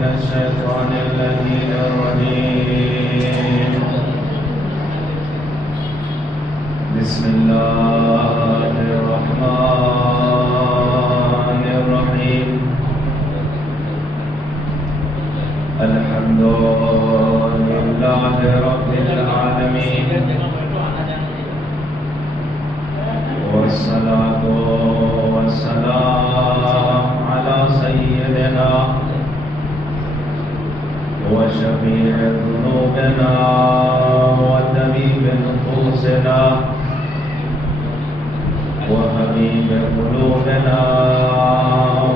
من الشيطان اللعين الرجيم. بسم الله الرحمن الرحيم. الحمد لله رب العالمين، والصلاة والسلام على سيدنا وشفيع ذنوبنا وطبيب نفوسنا وحبيب قلوبنا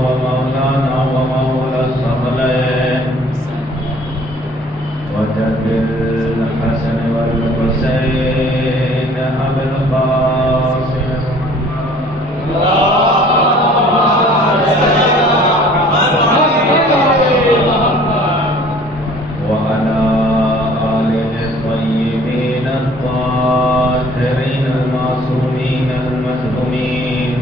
ومولانا ومولى الثقلين وجد الحسن والحسين أبي القاسم وعلى آله الطيبين الطاهرين المعصومين المظلومين،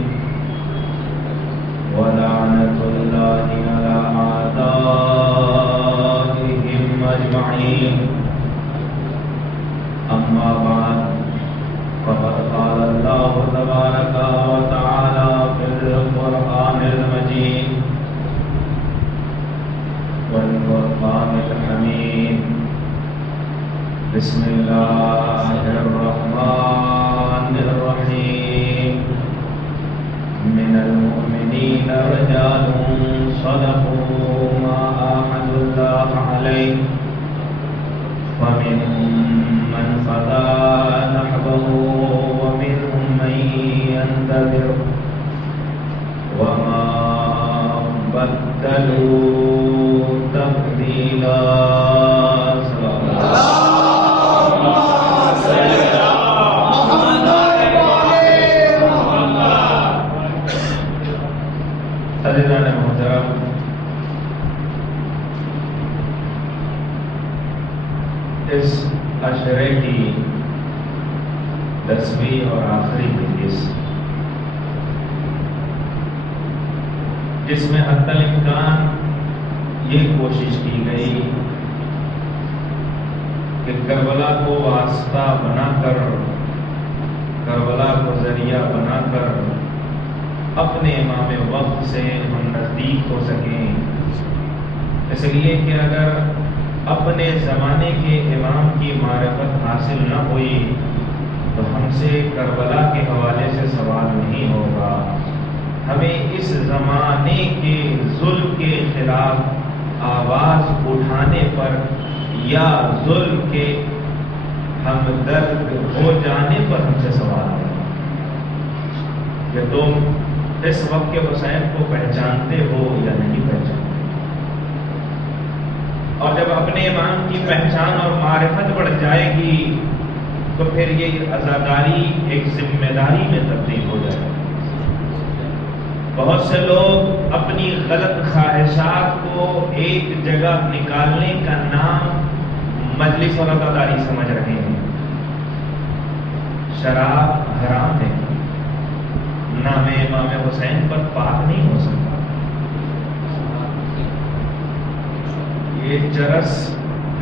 ولعنة الله على أعدائهم أجمعين. أما بعد، فقد قال الله تبارك وتعالى في القرآن المجيد والفرقان الحميد: بسم الله الرحمن الرحيم. من المؤمنين رجال صدقوا ما عاهدوا الله عليه، فمنهم من قضى نحبه ومنهم من ينتظر وما بدلوا تبديلا. عزیزان محترم، اس عشرے کی 10ویں اور آخری مجلس، جس میں حتی الامکان یہ کوشش کی گئی کہ کربلا کو واسطہ بنا کر، کربلا کو ذریعہ بنا کر اپنے امام وقت سے ہم نزدیک ہو سکیں. اس لیے کہ اگر اپنے زمانے کے امام کی معرفت حاصل نہ ہوئی تو ہم سے کربلا کے حوالے سے سوال نہیں ہوگا. ہمیں اس زمانے کے ظلم کے خلاف آواز اٹھانے پر یا ظلم کے ہمدرد ہو جانے پر ہم سے سوال ہے کہ تم اس وقت کے حسین کو پہچانتے ہو یا نہیں پہچانتے. اور جب اپنے امام کی پہچان اور معرفت بڑھ جائے گی تو پھر یہ عزاداری ایک ذمہ داری میں تبدیل ہو جائے گی. بہت سے لوگ اپنی غلط خواہشات کو ایک جگہ نکالنے کا نام مجلس اور عزاداری سمجھ رہے ہیں. شراب حرام ہے، نام امام حسین پر پاک نہیں ہو سکتا. یہ چرس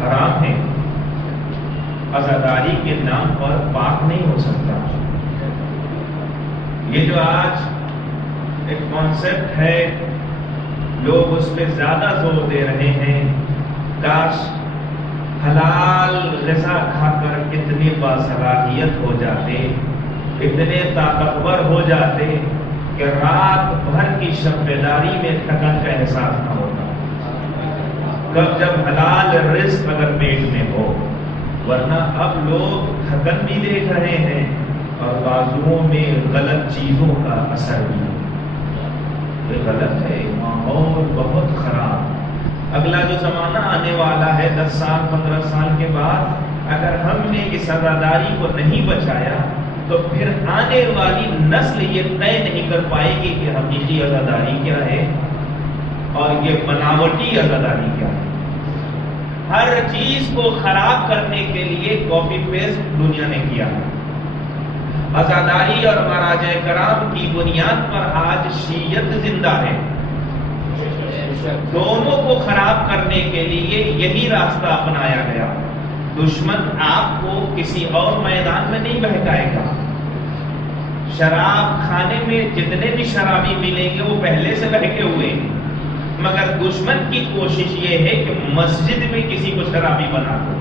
حرام ہے، عزاداری کے نام پر پاک نہیں ہو سکتا. یہ جو آج ایک کانسیپٹ ہے، لوگ اس پہ زیادہ زور دے رہے ہیں. کاش حلال غذا کھا کر اتنے باصلاحیت ہو جاتے، اتنے طاقتور ہو جاتے کہ رات بھر کی شب بیداری میں تھکن کا احساس نہ ہوتا. کب جب حلال رزق اگر پیٹ میں ہو، ورنہ اب لوگ تھکن بھی دیکھ رہے ہیں اور بازوؤں میں غلط چیزوں کا اثر بھی. یہ غلط ہے، ماحول بہت خراب. اگلا جو زمانہ آنے والا ہے 10 سال 15 سال کے بعد، اگر ہم نے اس عزاداری کو نہیں بچایا تو پھر آنے والی نسل یہ طے نہیں کر پائے گی کہ حقیقی عزاداری کیا ہے اور یہ بناوٹی عزاداری کیا ہے. ہر چیز کو خراب کرنے کے لیے کاپی پیسٹ دنیا نے کیا ہے. عزاداری اور مراجع کرام کی بنیاد پر آج شیعت زندہ ہے. دونوں کو خراب کرنے کرنے کے لیے یہی راستہ اپنایا گیا. دشمن آپ کو کسی اور میدان میں نہیں بہکائے گا. شراب خانے میں جتنے بھی شرابی ملیں گے وہ پہلے سے بہکے ہوئے ہیں، مگر دشمن کی کوشش یہ ہے کہ مسجد میں کسی کو شرابی بنا دو.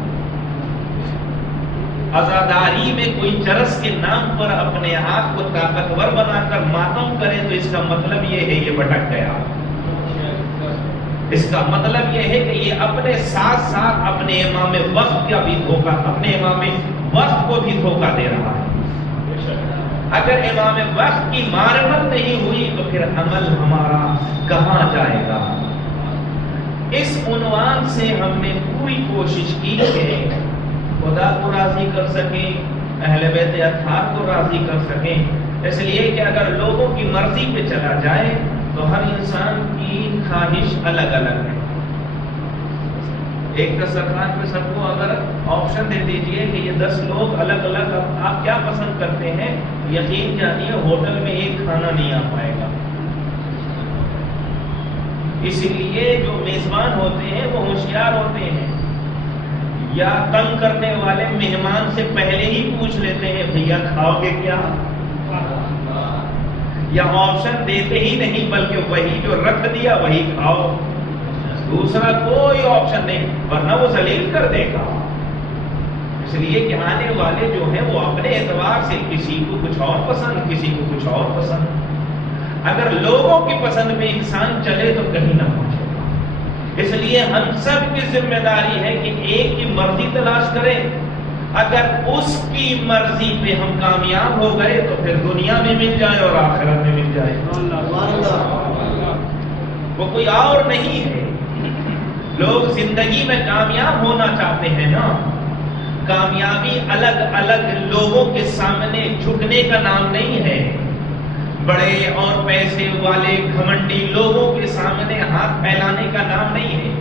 عزاداری میں کوئی چرس کے نام پر اپنے آپ کو طاقتور بنا کر ماتم کرے تو اس کا مطلب یہ ہے یہ بھٹک گیا. اس کا مطلب یہ ہے کہ یہ اپنے ساتھ ساتھ اپنے امام وقت کا بھی دھوکہ، اپنے امام وقت کو بھی دھوکہ دے رہا ہے. اگر امام وقت کی معرفت نہیں ہوئی تو پھر عمل ہمارا کہاں جائے گا. اس عنوان سے ہم نے پوری کوشش کی کہ خدا کو راضی کر سکیں، اہل بیت اطہار کو راضی کر سکیں. اس لیے کہ اگر لوگوں کی مرضی پہ چلا جائے تو ہر انسان کی خواہش الگ الگ ہے. ایک دسترخوان پہ سب کو اگر آپشن دے دیجئے کہ یہ 10 لوگ الگ الگ آپ کیا پسند کرتے ہیں، یقین جانیے ہوٹل میں ایک کھانا نہیں آ پائے گا. اس لیے جو میزبان ہوتے ہیں وہ ہوشیار ہوتے ہیں، یا تنگ کرنے والے مہمان سے پہلے ہی پوچھ لیتے ہیں بھیا کھاؤ گے کیا، یا آپشن دیتے ہی نہیں بلکہ وہی جو رکھ دیا وہی کھاؤ، دوسرا کوئی آپشن نہیں ورنہ وہ ذلیل کر دے گا. اس لیے کہ آنے والے جو ہیں وہ اپنے اعتبار سے کسی کو کچھ اور پسند، کسی کو کچھ اور پسند. اگر لوگوں کی پسند میں انسان چلے تو کہیں نہ پہنچے گا. اس لیے ہم سب کی ذمہ داری ہے کہ ایک کی مرضی تلاش کریں. اگر اس کی مرضی پہ ہم کامیاب ہو گئے تو پھر دنیا میں مل جائے اور آخرت میں مل جائے. وہ کوئی اور نہیں ہے. لوگ زندگی میں کامیاب ہونا چاہتے ہیں نا. کامیابی الگ الگ لوگوں کے سامنے جھکنے کا نام نہیں ہے. بڑے اور پیسے والے گھمنڈی لوگوں کے سامنے ہاتھ پھیلانے کا نام نہیں ہے.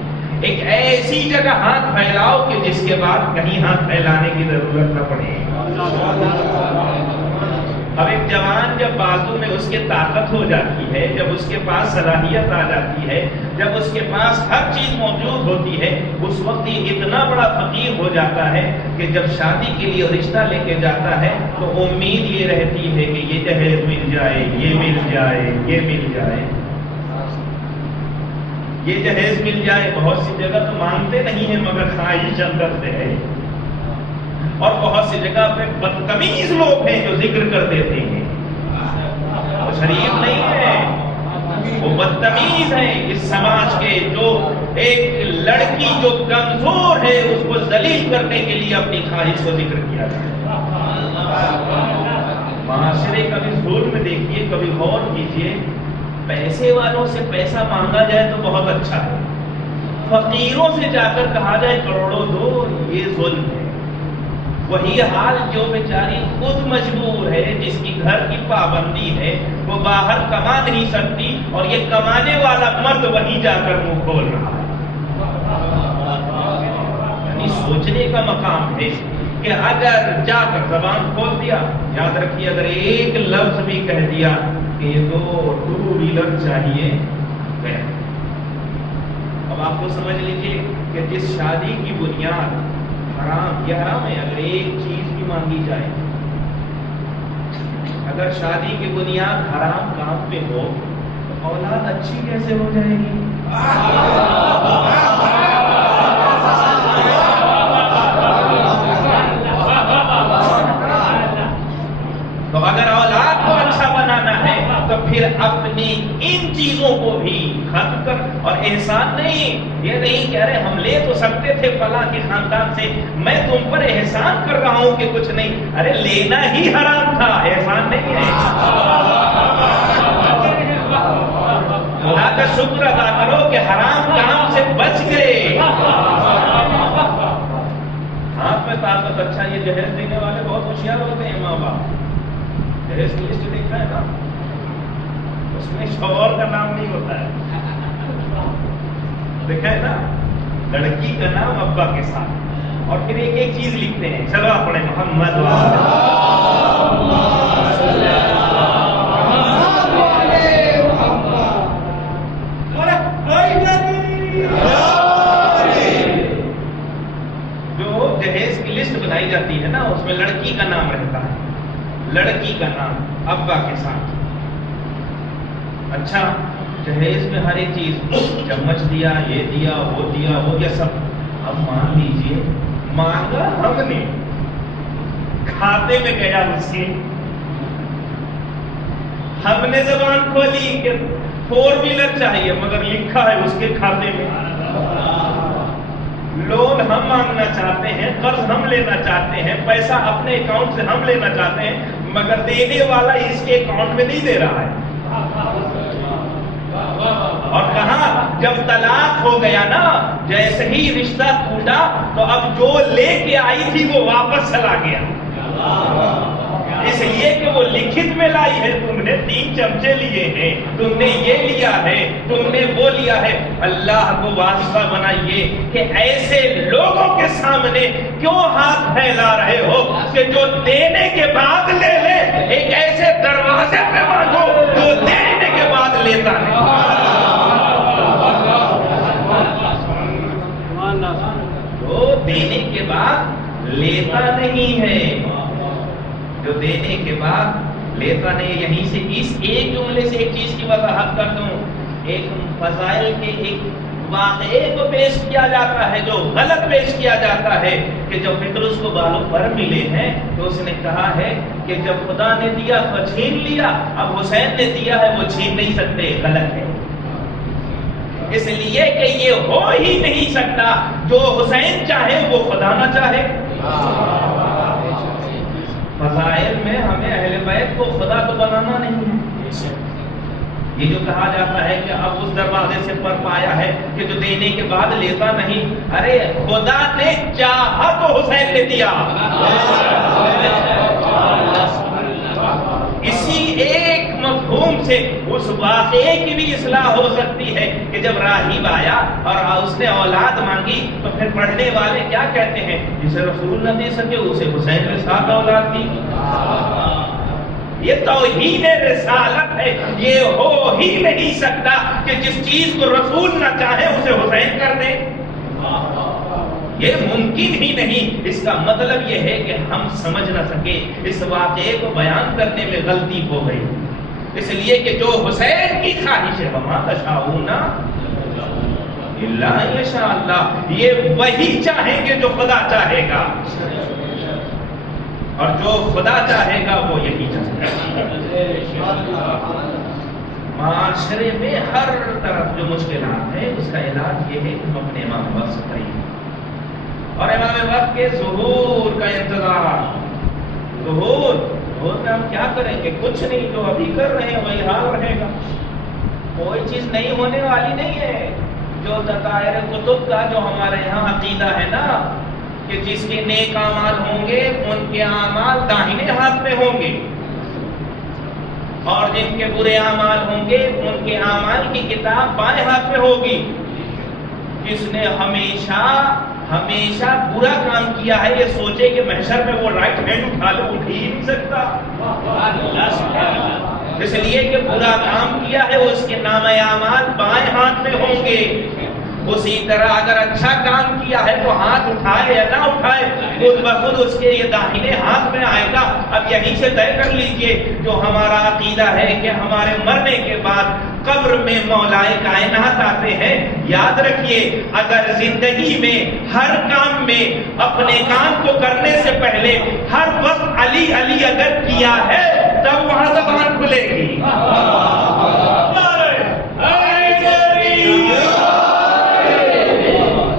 ایک ایسی جگہ ہاتھ پھیلاؤ کہ جس کے بعد کہیں ہاتھ پھیلانے کی ضرورت نہ پڑے. اب ایک جوان جب بازو میں اس کے طاقت ہو جاتی ہے، جب اس کے پاس صلاحیت آ جاتی ہے، جب اس کے پاس ہر چیز موجود ہوتی ہے، اس وقت یہ اتنا بڑا فقیر ہو جاتا ہے کہ جب شادی کے لیے رشتہ لے کے جاتا ہے تو امید یہ رہتی ہے کہ یہ جہیز مل جائے، یہ مل جائے، یہ مل جائے، یہ جہیز مل جائے. بہت سی جگہ تو مانتے نہیں ہیں مگر خواہش اندر سے ہے. اور بہت سی جگہ پہ بدتمیز لوگ ہیں جو ذکر کر دیتے ہیں، وہ شریف نہیں ہے، وہ بدتمیز ہیں. اس سماج کے جو ایک لڑکی جو کمزور ہے اس کو ذلیل کرنے کے لیے اپنی خواہش کو ذکر کیا جائے. معاشرے کا بھی ظلم دیکھیے، کبھی غور کیجیے. پیسے والوں سے پیسہ مانگا جائے تو بہت اچھا ہے، فقیروں سے جا کر کہا جائے کروڑوں دو، یہ ظلم ہے. وہی حال جو بیچاری خود مجبور ہے، جس کی گھر کی پابندی ہے، وہ باہر کما نہیں سکتی اور یہ کمانے والا مرد وہیں جا کر منہ کھول رہا ہے. یعنی سوچنے کا مقام ہے کہ اگر جا کر زبان کھول دیا، یاد رکھیے اگر ایک لفظ بھی کہہ دیا کہ یہ تو ٹو ویلر چاہیے، اب آپ کو سمجھ لیجیے کہ جس شادی کی بنیاد حرام، یہ حرام ہے اگر ایک چیز بھی مانگی جائے. اگر شادی کی بنیاد حرام کام پہ ہو تو اولاد اچھی کیسے ہو جائے گی؟ تو اگر اولاد کو اچھا بنانا ہے تو پھر اپنی ان چیزوں کو بھی ختم کر. اور احسان نہیں، یہ نہیں کہ ارے ہم لے تو سکتے تھے فلاں کے خاندان سے، میں تم پر احسان کر رہا ہوں کہ کچھ نہیں. ارے لینا ہی حرام تھا، احسان نہیں ہے. خدا کا شکر ادا کرو کہ حرام کام سے بچ گئے. ہاتھ میں طاقت، اچھا یہ جہیز دینے والے بہت ہوشیار ہوتے ہیں. ماں باپ جہیز کی لسٹ دیکھا ہے نا، اس میں شوہر کا نام نہیں ہوتا ہے، دیکھا ہے نا، لڑکی کا نام ابا کے ساتھ، اور پھر ایک ایک چیز لکھتے ہیں. چلو آپ پڑھیں محمد بنائی جاتی ہے نا، اس میں لڑکی کا نام رہتا ہے، لڑکی کا نام ابا کے ساتھ. اچھا جہیز میں ہر ایک چیز، چمچ دیا، یہ دیا، وہ دیا، وہ دیا، سب. اب مان لیجیے مانگا ہم نے، کھاتے میں گیا اس کے، ہم نے زبان کھولی کہ 4 ویلر چاہیے، مگر لکھا ہے اس کے کھاتے میں. لون ہم مانگنا چاہتے ہیں، قرض ہم لینا چاہتے ہیں، پیسہ اپنے اکاؤنٹ سے ہم لینا چاہتے ہیں، مگر دینے والا اس کے اکاؤنٹ میں نہیں دے رہا ہے. اور کہاں جب طلاق ہو گیا نا، جیسے ہی رشتہ ٹوٹا تو اب جو لے کے آئی تھی وہ واپس چلا گیا، اس لیے کہ وہ لکھت میں لائی ہے، تم نے 3 چمچے لیے ہیں، تم نے یہ لیا ہے، تم نے وہ لیا ہے. اللہ کو واسطہ بنائیے کہ ایسے لوگوں کے سامنے کیوں ہاتھ پھیلا رہے ہو کہ جو دینے کے بعد لے لے. ایک ایسے دروازے پہ باندھو جو دینے کے بعد لیتا ہے. جو دینے کے بعد لیتا نہیں ہے، جو دینے کے بعد لیتا نہیں. یہیں سے اس ایک جملے سے ایک چیز کی وضاحت کر دوں. ایک فضائل کے ایک واقعے کو پیش کیا جاتا ہے جو غلط پیش کیا جاتا ہے کہ جب پطرس کو بالوں پر ملے ہیں تو اس نے کہا ہے کہ جب خدا نے دیا تو چھین لیا، اب حسین نے دیا ہے وہ چھین نہیں سکتے. غلط ہے، اس لیے کہ یہ ہو ہی نہیں سکتا. جو حسین چاہے وہ خدا نہ چاہے. فضائل میں ہمیں اہل بیت کو خدا تو بنانا نہیں ہے. یہ جو کہا جاتا ہے کہ اب اس دروازے سے پر پایا ہے کہ جو دینے کے بعد لیتا نہیں، ارے خدا نے چاہا تو حسین نے دیا. اسی ایک مفہوم سے اس واقعے کی بھی اصلاح ہو سکتی ہے کہ جب راہب آیا اور اس نے اولاد مانگی تو پھر پڑھنے والے کیا کہتے ہیں، جسے رسول نہ دے سکے اسے حسین نے 7 اولاد دی. یہ توہین رسالت ہے. یہ ہو ہی نہیں سکتا کہ جس چیز کو رسول نہ چاہے اسے حسین کر دے. یہ ممکن ہی نہیں. اس کا مطلب یہ ہے کہ ہم سمجھ نہ سکے. اس واقعے کو بیان کرنے میں غلطی ہو گئی، اس لیے کہ جو حسین کی خواہش ہے وما تشاءون الا ان شاء اللہ، یہ وہی چاہیں گے جو خدا چاہے گا، اور جو خدا چاہے گا وہ یہی چاہے گا. معاشرے میں ہر طرف جو مشکلات ہیں اس کا علاج یہ ہے کہ ہم اپنے امام وقت سے قریب اور امام وقت کے ظہور کا انتظار. ظہور میں ہم کیا کریں گے؟ کچھ نہیں، جو ابھی کر رہے ہیں وہی حال رہے گا. کوئی چیز نہیں ہونے والی نہیں ہے. جو ذکائر کتب کا جو ہمارے یہاں عقیدہ ہے نا کہ جس کے نیک اعمال ہوں گے ان کے اعمال داہنے ہاتھ میں ہوں گے، اور جن کے برے اعمال ہوں گے ان کے اعمال کی کتاب بائیں ہاتھ میں ہوگی. جس نے ہمیشہ برا کام کیا ہے یہ سوچے کہ محشر میں وہ رائٹ ہینڈ اٹھا لے، اٹھ ہی نہیں سکتا. اس لیے کہ برا کام کیا ہے اس کے نامہ اعمال بائیں ہاتھ میں ہوں گے. اسی طرح اگر اچھا کام کیا ہے تو ہاتھ اٹھائے یا نہ اٹھائے خود بخود اس کے یہ داہنے ہاتھ میں آئے گا. اب یہیں سے طے کر لیجئے جو ہمارا عقیدہ ہے کہ ہمارے مرنے کے بعد قبر میں مولائے کائنات آتے ہیں. یاد رکھیے اگر زندگی میں ہر کام میں اپنے کام کو کرنے سے پہلے ہر وقت علی علی اگر کیا ہے تب وہاں زبان کھلے گی.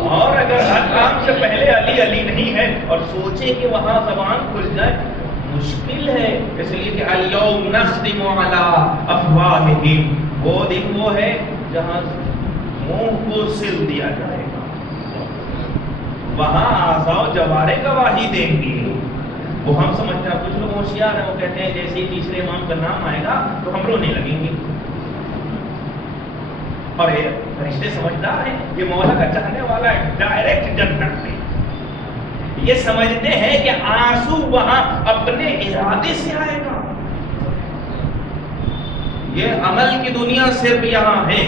اور اگر ہر کام سے پہلے علی علی نہیں ہے اور سوچے کہ وہاں زبان کھل جائے مشکل ہے. اس لیے کہ الیوم نختم علی افواہہم، وہ دن وہ ہے جہاں منہ کو سل دیا جائے گا. وہاں اعضاء و جوارے گواہی دیں گے. وہ ہم سمجھتے ہیں، کچھ لوگ ہوشیار ہیں، وہ کہتے ہیں جیسے ہی تیسرے امام کا نام آئے گا تو ہم رونے لگیں گے. اور یہ فرشتے سمجھدار ہیں، یہ مولا کا چاہنے والا ہے، ڈائریکٹ جنت میں. یہ سمجھتے ہیں کہ آنسو وہاں اپنے ارادے سے آئے گا. یہ عمل کی دنیا صرف یہاں ہے،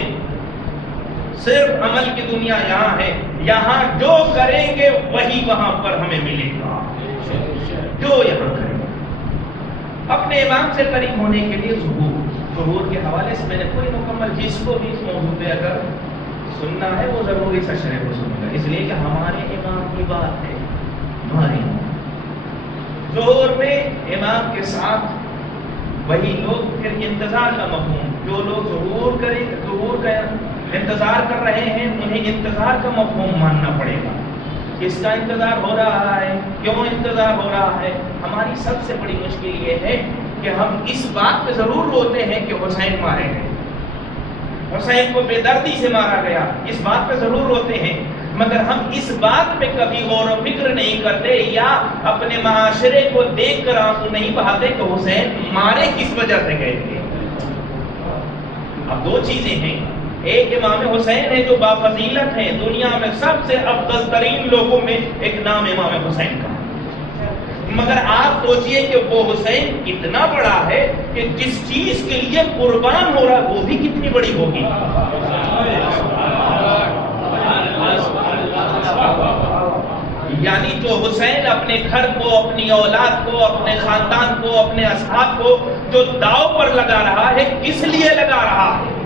صرف عمل کی دنیا یہاں ہے. یہاں جو کریں گے وہی وہاں پر ہمیں ملے گا. جو یہاں کرے اپنے امام سے قریب ہونے کے لیے ظہور کے حوالے سے میں نے کوئی مکمل، جس کو بھی اس موضوع پہ اگر سننا ہے وہ ضروری سا شرح کو سنے گا، اس لیے کہ ہمارے امام کی بات ہے، ہمارے ظہور میں امام کے ساتھ وہی لوگ، پھر انتظار کا مفہوم، جو لوگ ظہور کا انتظار کر رہے ہیں انہیں انتظار کا مفہوم ماننا پڑے گا۔ کس کا انتظار ہو رہا ہے، کیوں انتظار ہو رہا ہے؟ ہماری سب سے بڑی مشکل یہ ہے کہ ہم اس بات پہ ضرور روتے ہیں کہ حسین مارے گئے، حسین کو بے دردی سے مارا گیا، اس بات پہ ضرور روتے ہیں، مگر ہم اس بات پہ کبھی غور و فکر نہیں کرتے یا اپنے معاشرے کو دیکھ کر آنسو نہیں بہاتے کہ حسین مارے کس وجہ سے گئے تھے۔ اب دو چیزیں ہیں، ایک امام حسین ہے جو بافضیلت ہے، دنیا میں سب سے افضل ترین لوگوں میں ایک نام امام حسین کا، مگر آپ سوچئے کہ وہ حسین اتنا بڑا ہے کہ جس چیز کے لیے قربان ہو رہا ہے وہ بھی کتنی بڑی ہوگی۔ یعنی جو حسین اپنے گھر کو، اپنی اولاد کو، اپنے خاندان کو، اپنے اصحاب کو جو داؤ پر لگا رہا ہے، کس لیے لگا رہا ہے؟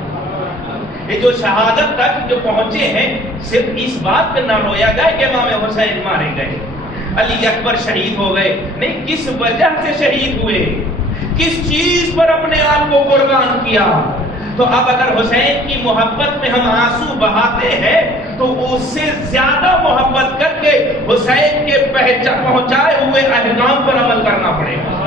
یہ جو شہادت تک جو پہنچے ہیں، صرف اس بات پہ نہ رویا جائے کہ امام حسین مارے گئے، علی اکبر شہید ہو گئے، نہیں، کس وجہ سے شہید ہوئے، کس چیز پر اپنے آپ کو قربان کیا۔ تو اب اگر حسین کی محبت میں ہم آنسو بہاتے ہیں تو اس سے زیادہ محبت کر کے حسین کے پہنچائے ہوئے احکام پر عمل کرنا پڑے گا۔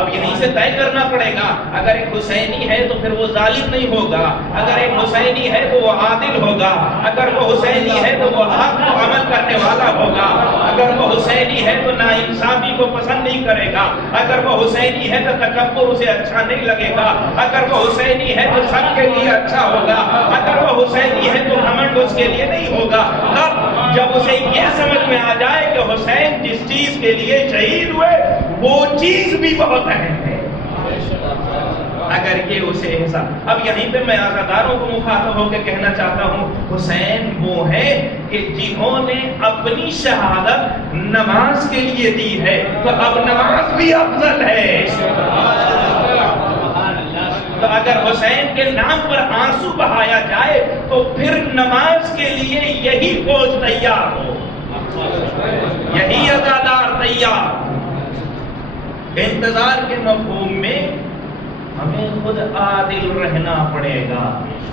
اب یہیں سے طے کرنا پڑے گا، اگر ایک حسینی ہے تو پھر وہ ظالم نہیں ہوگا، اگر ایک حسینی ہے تو وہ عادل ہوگا، اگر وہ حسینی ہے تو وہ حق کو عمل کرنے والا ہوگا، اگر وہ حسینی ہے تو ناانصافی کو پسند نہیں کرے گا، اگر وہ حسینی ہے تو تکبر اسے اچھا نہیں لگے گا، اگر وہ حسینی ہے تو سب کے لیے اچھا ہوگا، اگر وہ حسینی ہے تو گھمنڈ اس کے لیے نہیں ہوگا۔ تب جب اسے یہ سمجھ میں آ جائے کہ حسین جس چیز کے لیے شہید ہوئے وہ چیز بھی بہت اہم ہے، اگر یہ اسے احساس۔ اب یہیں پہ میں عزاداروں کو مخاطب ہو کے کہنا چاہتا ہوں، حسین وہ ہے کہ جنہوں نے اپنی شہادت نماز کے لیے دی ہے، تو اب نماز بھی افضل ہے۔ تو اگر حسین کے نام پر آنسو بہایا جائے تو پھر نماز کے لیے یہی فوج تیار ہو، یہی عزادار تیار۔ انتظار کے مفہوم میں ہمیں خود عادل رہنا پڑے گا،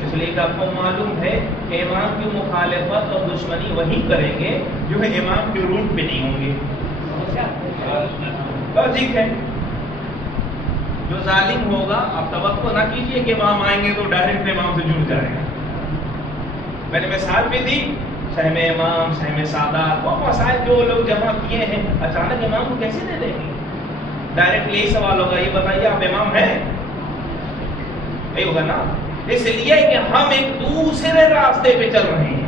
اس لیے کہ آپ کو معلوم ہے کہ امام کی مخالفت اور دشمنی وہی کریں گے جو امام کے روٹ پہ نہیں ہوں گے۔ لاجک ہے، جو ظالم ہوگا آپ توقع نہ کیجئے کہ امام آئیں گے تو ڈائریکٹ امام سے جڑ جائے گا۔ میں نے مثال بھی دی، سہم امام، سہم سادات، وہ مسائل جو لوگ جمع کیے ہیں، اچانک امام کو کیسے دے دیں گے؟ ڈائریکٹ یہی سوال ہوگا، یہ بتائیے آپ امام ہیں؟ نہیں ہوگا نا، اس لیے کہ ہم ایک دوسرے راستے پہ چل رہے ہیں۔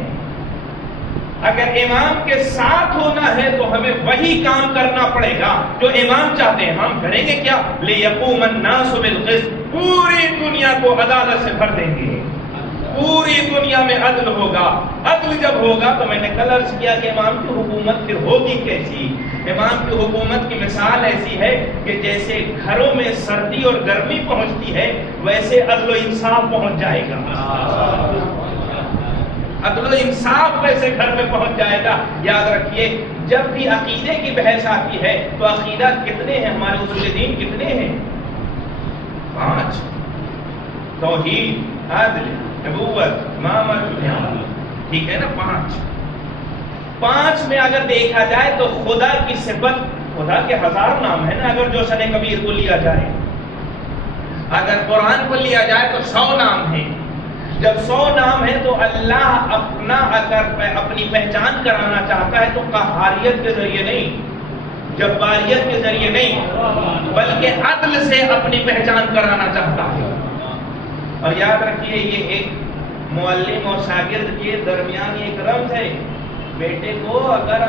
اگر امام کے ساتھ ہونا ہے تو ہمیں وہی کام کرنا پڑے گا جو امام چاہتے ہیں۔ ہم کریں گے کیا؟ لِيَقُومَ النَّاسُ بِالْقِسْطِ، پوری دنیا کو عدالت سے بھر دیں گے، پوری دنیا میں عدل ہوگا۔ عدل جب ہوگا تو میں نے کل عرض کیا کہ امام کی حکومت پھر ہوگی کیسی؟ امام کی حکومت کی مثال ایسی ہے کہ جیسے گھروں میں سردی اور گرمی پہنچتی ہے ویسے عدل و انصاف پہنچ جائے گا، عدل و انصاف ویسے گھر میں پہنچ جائے گا۔ یاد رکھیے، جب بھی عقیدے کی بحث آتی ہے تو عقیدہ کتنے ہیں؟ ہمارے اصول دین کتنے ہیں؟ 5، توحید، عدل، نبوت، امامت، ٹھیک ہے نا؟ 5 میں اگر دیکھا جائے تو خدا کی صفت، خدا کے 1000 نام ہیں نا، اگر جو شن کبیر کو لیا جائے، اگر قرآن کو لیا جائے تو 100 نام ہیں۔ جب 100 نام ہیں تو اللہ اپنا اگر اپنی پہچان کرانا چاہتا ہے تو قہاریت کے ذریعے نہیں، جباریت کے ذریعے نہیں، بلکہ عدل سے اپنی پہچان کرانا چاہتا ہے۔ اور یاد رکھیے، یہ ایک معلم اور شاگرد کے درمیان ایک رمز ہے۔ بیٹے کو اگر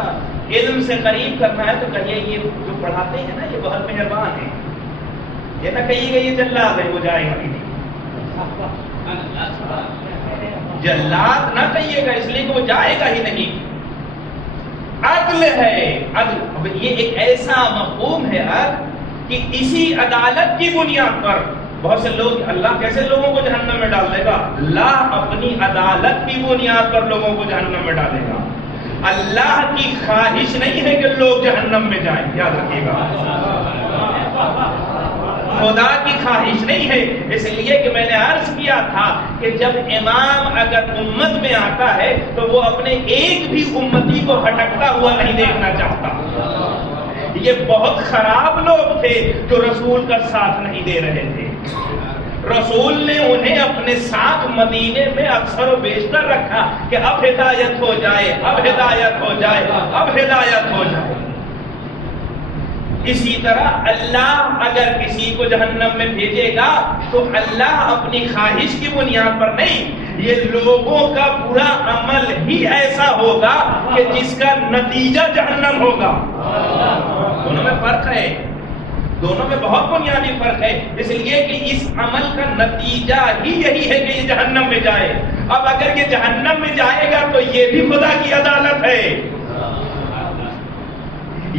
علم سے قریب کرنا ہے تو کہیے یہ جو پڑھاتے ہیں نا یہ بہت مہربان ہے، یہ نہ کہیے گا یہ جلاد ہے، وہ جائے گا نہیں، جلاد نہ کہیے گا اس لیے کہ وہ جائے گا ہی نہیں۔ عدل ہے. عدل یہ ایک ایسا مفہوم ہے کہ اسی عدالت کی بنیاد پر بہت سے لوگ, اللہ کیسے لوگوں کو جہنم میں ڈال دے گا؟ اللہ اپنی عدالت کی بنیاد پر لوگوں کو جہنم میں ڈالے گا. اللہ کی خواہش نہیں ہے کہ لوگ جہنم میں جائیں, یاد رکھیے گا. خدا کی خواہش نہیں ہے. اس لیے کہ میں نے عرض کیا تھا کہ جب امام اگر امت میں آتا ہے تو وہ اپنے ایک بھی امتی کو ہٹکتا ہوا نہیں دیکھنا چاہتا. یہ بہت خراب لوگ تھے جو رسول کا ساتھ نہیں دے رہے تھے. رسول نے انہیں اپنے ساتھ مدینے میں اکثر و بیشتر رکھا کہ اب ہدایت ہو جائے, اب ہدایت ہو جائے, اب ہدایت ہو جائے. اسی طرح اللہ اگر کسی کو جہنم میں بھیجے گا تو اللہ اپنی خواہش کی بنیاد پر نہیں, یہ لوگوں کا برا عمل ہی ایسا ہوگا کہ جس کا نتیجہ جہنم ہوگا. دونوں میں فرق ہے, دونوں میں بہت بنیادی فرق ہے. اس لیے کہ اس عمل کا نتیجہ ہی یہی ہے کہ یہ جہنم میں جائے. اب اگر یہ جہنم میں جائے گا تو یہ بھی خدا کی عدالت ہے,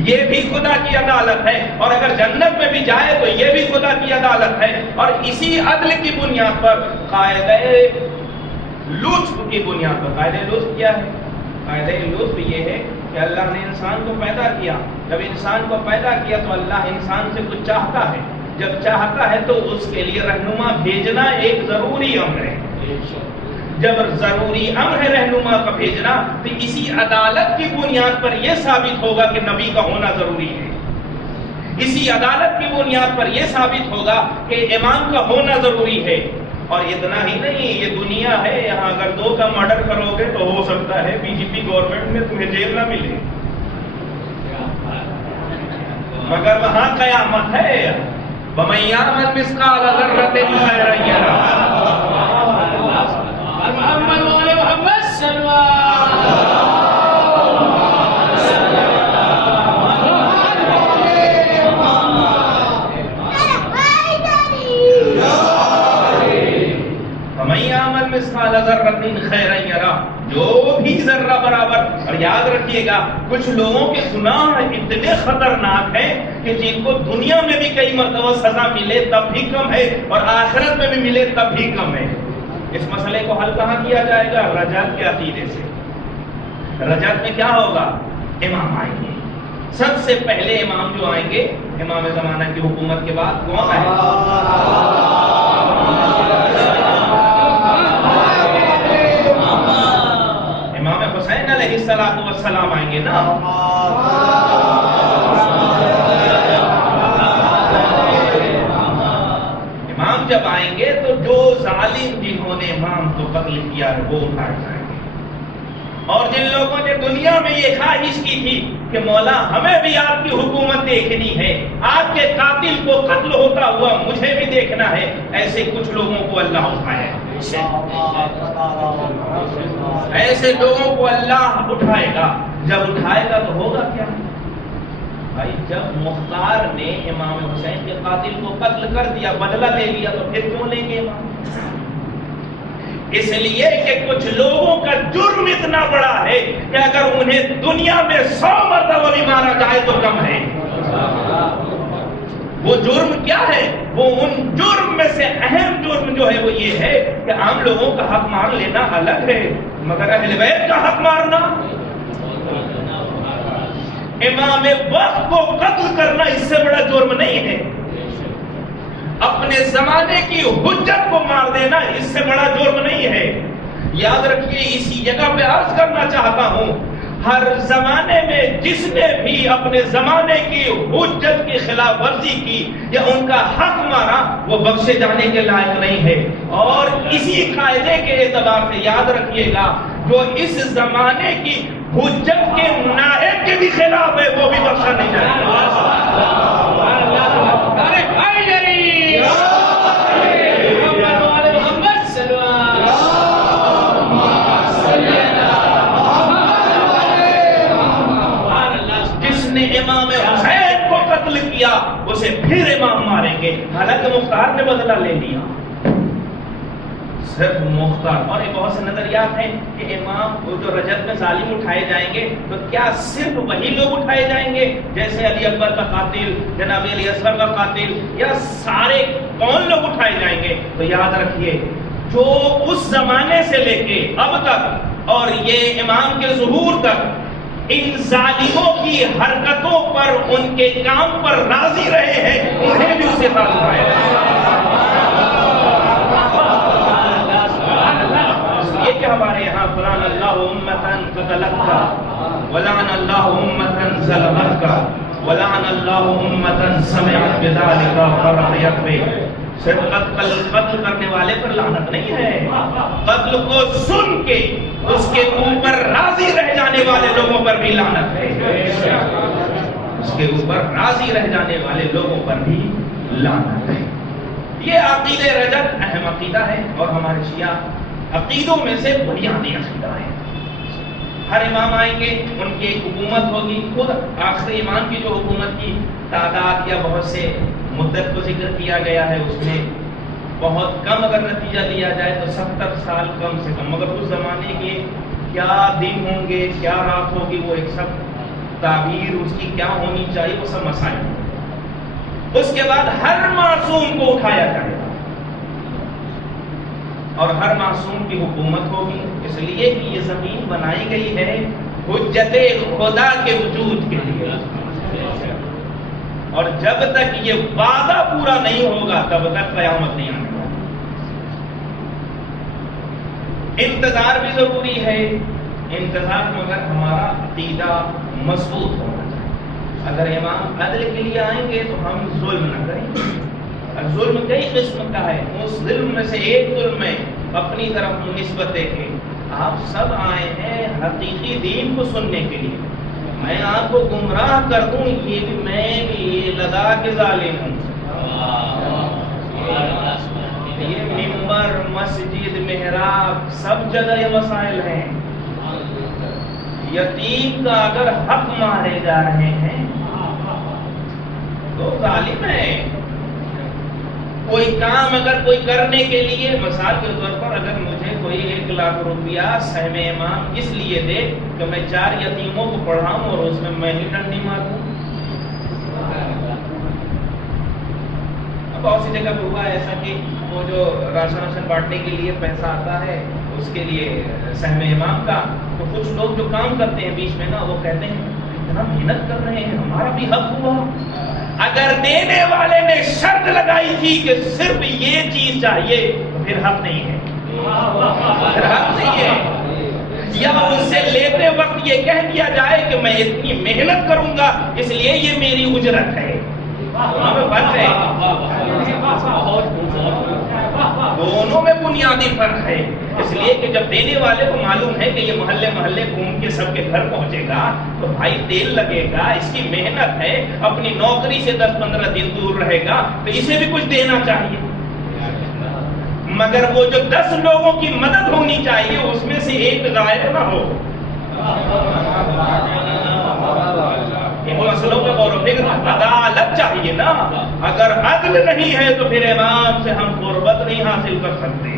یہ بھی خدا کی عدالت ہے. اور اگر جنت میں بھی جائے تو یہ بھی خدا کی عدالت ہے. اور اسی عدل کی بنیاد پر قاعدہ لطف کی بنیاد پر, قاعدہ لطف کیا ہے؟ قاعدہ لطف یہ ہے کہ اللہ نے انسان کو پیدا کیا. جب انسان کو پیدا کیا تو اللہ انسان سے کچھ چاہتا ہے. جب چاہتا ہے تو اس کے لیے رہنما بھیجنا ایک ضروری امر ہے. جب ضروری امر ہے رہنما کا بھیجنا تو اسی عدالت کی بنیاد پر یہ ثابت ہوگا کہ نبی کا ہونا ضروری ہے. اسی عدالت کی بنیاد پر یہ ثابت ہوگا کہ امام کا ہونا ضروری ہے. اور اتنا ہی نہیں, یہ دنیا ہے, یہاں اگر 2 کا مرڈر کرو گے تو ہو سکتا ہے بی جے پی گورنمنٹ میں تمہیں جیل نہ ملے, مگر وہاں قیامت ہے. وَمَن يَعْمَلْ مِثْقَالَ ذَرَّةٍ خَيْرًا يَرَهُ. مثقال ذرۃ خیرا یرا, جو بھی ذرہ برابر. اور یاد رکھیے گا کچھ لوگوں کے گناہ اتنے خطرناک ہیں کہ جن کو دنیا میں بھی کئی مرتبہ سزا ملے تب بھی کم ہے, اور آخرت میں بھی ملے تب بھی کم ہے. اس مسئلے کو حل کہاں کیا جائے گا؟ رجعت کے عقیدے سے. رجعت میں کیا ہوگا؟ امام آئیں گے. سب سے پہلے امام جو آئیں گے, امام زمانہ کی حکومت کے بعد کون آئے گا؟ امام حسین علیہ السلام آئیں گے نا. امام جب آئیں گے تو جو ظالم جنہوں نے امام کو قتل کیا ہے وہ اٹھائے جائیں گے. اور جن لوگوں نے دنیا میں یہ خواہش کی تھی کہ مولا ہمیں بھی آپ کی حکومت دیکھنی ہے, آپ کے قاتل کو قتل ہوتا ہوا مجھے بھی دیکھنا ہے, ایسے کچھ لوگوں کو اللہ اٹھائے. ایسے لوگوں کو اللہ اٹھائے گا. جب اٹھائے گا تو ہوگا کیا بھائی؟ جب مختار نے امام حسین کے قاتل کو قتل کر دیا, بدلہ لے لیا, تو پھر کیوں لیں گے امام؟ اس لیے کہ کچھ لوگوں کا جرم اتنا بڑا ہے کہ اگر انہیں دنیا میں 100 مرتبہ بھی مارا جائے تو کم ہے. وہ جرم کیا ہے؟ وہ ان جرم میں سے اہم جرم جو ہے وہ یہ ہے کہ عام لوگوں کا حق مار لینا الگ ہے, مگر اہل بیت کا حق مارنا, امام وقت کو قتل کرنا اس سے بڑا جرم نہیں ہے. اپنے زمانے کی حجت کو مار دینا اس سے بڑا جرم نہیں ہے. یاد رکھیے, اسی جگہ پہ عرض کرنا چاہتا ہوں, ہر زمانے میں جس نے بھی اپنے زمانے کی حجت کی خلاف ورزی کی یا ان کا حق مارا وہ بخشے جانے کے لائق نہیں ہے. اور اسی قاعدے کے اعتبار سے یاد رکھیے گا, جو اس زمانے کی حجت کے نائب کے بھی خلاف ہے وہ بھی بخشا نہیں جائے گا. جس نے امام حسین کو قتل کیا اسے پھر امام ماریں گے, حالانکہ مختار نے بدلہ لے لیا. صرف مختار. اور یہ بہت سے نظریات ہیں کہ امام وہ جو رجب میں ظالم اٹھائے جائیں گے تو کیا صرف وہی لوگ اٹھائے جائیں گے جیسے علی اکبر کا قاتل، جناب علی اصغر کا قاتل، یا سارے کون لوگ اٹھائے جائیں گے؟ تو یاد رکھیے جو اس زمانے سے لے کے اب تک اور یہ امام کے ظہور تک ان ظالموں کی حرکتوں پر، ان کے کام پر راضی رہے ہیں، انہیں بھی اسے ساتھ اٹھائے گا. یہ کہ ہمارے یہاں قرآن اللہ امتن قتلتکا ولعن اللہ امتن ظلمتکا ولعن اللہ امتن سمعت بذالک فرضیت میں صرف قتل کرنے والے پر لعنت نہیں ہے، قتل کو سن کے اس کے اوپر راضی رہ جانے والے لوگوں پر بھی لعنت ہے، اس کے اوپر راضی رہ جانے والے لوگوں پر بھی لعنت ہے. یہ عقیدہ رجب اہم عقیدہ ہے اور ہمارے شیعہ عقیدوں میں سے بنیادی عقیدہ ہے. ہر امام آئیں گے، ان کی ایک حکومت ہوگی. خود آخری امام کی جو حکومت کی تعداد یا بہت سے مدت کو ذکر کیا گیا ہے، اس میں بہت کم اگر نتیجہ لیا جائے تو 70 سال کم سے کم. مگر اس زمانے کے کیا دن ہوں گے، کیا رات ہوگی، وہ ایک سب تعبیر اس کی کیا ہونی چاہیے، وہ سب مسائل. اس کے بعد ہر معصوم کو اٹھایا جائے گا اور ہر معصوم کی حکومت ہوگی، اس لیے کہ یہ زمین بنائی گئی ہے حجت خدا کے وجود کے لیے، اور جب تک یہ وعدہ پورا نہیں ہوگا تب تک قیامت نہیں آنے والی. انتظار بھی ضروری ہے، انتظار مگر ہمارا عقیدہ مضبوط ہونا چاہیے. اگر امام عدل کے لیے آئیں گے تو ہم ظلم نہ کریں. ظلم کئی قسم کا ہے، اس ظلم میں سے ایک ظلم میں اپنی طرف نسبت دیکھیں. آپ سب آئے ہیں حقیقی دین کو سننے کے لیے، میں آپ کو گمراہ کر دوں یہ بھی میں بھی لگا کے ظالم ہوں. یہ منبر، مسجد، محراب سب جگہ یہ مسائل ہیں. یتیم کا اگر حق مارے جا رہے ہیں تو ظالم ہے. کوئی کام اگر کوئی کرنے کے لیے، مثال کے طور پر اگر مجھے کوئی 1 لاکھ روپیہ سہم امام اس لیے دے کہ میں 4 یتیموں کو پڑھاؤں اور اس میں ہی ڈنڈی ماروں. اب بہت سی جگہ ہوا ایسا کہ وہ جو راشن بانٹنے کے لیے پیسہ آتا ہے اس کے لیے سہم امام کا، تو کچھ لوگ جو کام کرتے ہیں بیچ میں نا، وہ کہتے ہیں اتنا محنت کر رہے ہیں ہمارا بھی حق ہوا. اگر دینے والے نے شرط لگائی تھی کہ صرف یہ چیز چاہیے تو پھر حق نہیں ہے، پھر حق نہیں ہے. یا اس سے لیتے وقت یہ کہہ دیا جائے کہ میں اتنی محنت کروں گا اس لیے یہ میری اجرت ہے. فرق ہے، دونوں میں بنیادی فرق ہے. اس لیے کہ جب دینے والے کو معلوم ہے کہ یہ محلے محلے گھوم کے سب کے گھر پہنچے گا تو بھائی تیل لگے گا، اس کی محنت ہے، اپنی نوکری سے 10-15 دن دور رہے گا تو اسے بھی کچھ دینا چاہیے. مگر وہ جو 10 لوگوں کی مدد ہونی چاہیے اس میں سے ایک غائب نہ ہو. مسئلوں پہ غور و فکر، عدالت چاہیے نا. اگر عدل نہیں ہے تو پھر امام سے ہم قربت نہیں حاصل کر سکتے.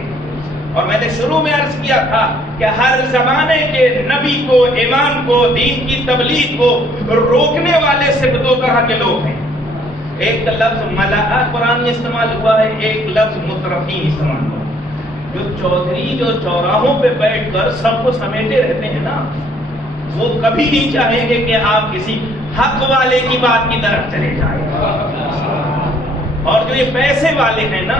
اور میں نے شروع میں عرض کیا تھا کہ ہر زمانے کے نبی کو، امام کو، دین کی تبلیغ کو روکنے والے صرف 2 طرح کے لوگ ہیں. ایک لفظ ملأ قرآن میں استعمال ہوا ہے، ایک لفظ مترفین استعمال ہوا. جو چودھری جو چوراہوں پہ بیٹھ کر سب کو سمیٹے رہتے ہیں نا، وہ کبھی نہیں چاہیں گے کہ آپ کسی حق والے کی بات کی طرف چلے جائیں. اور جو یہ پیسے والے ہیں نا،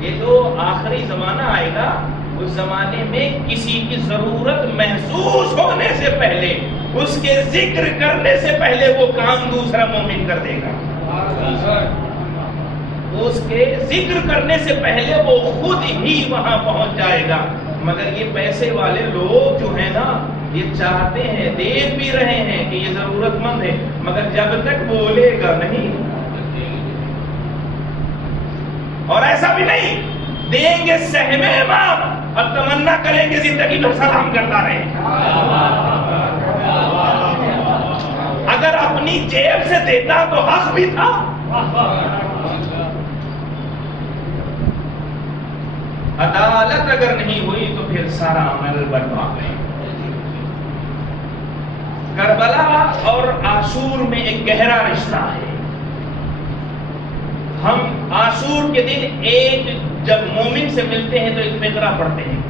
یہ جو آخری زمانہ آئے گا اس زمانے میں کسی کی ضرورت محسوس ہونے سے پہلے، اس کے ذکر کرنے سے پہلے وہ کام دوسرا مومن کر دے گا. اس کے ذکر کرنے سے پہلے وہ خود ہی وہاں پہنچ جائے گا. مگر یہ پیسے والے لوگ جو ہیں نا، یہ چاہتے ہیں، دیکھ بھی رہے ہیں کہ یہ ضرورت مند ہے، مگر جب تک بولے گا نہیں. اور ایسا بھی نہیں دیں گے سہم امام اور تمنا کریں گے زندگی میں سلام کرتا رہے. اگر اپنی جیب سے دیتا تو حق بھی تھا. عدالت اگر نہیں ہوئی تو پھر سارا عمل برباد ہے۔ کربلا اور عاشور میں ایک گہرا رشتہ ہے۔ ہم عاشور کے دن ایک جب مومن سے ملتے ہیں تو ایک فقرہ پڑھتے ہیں،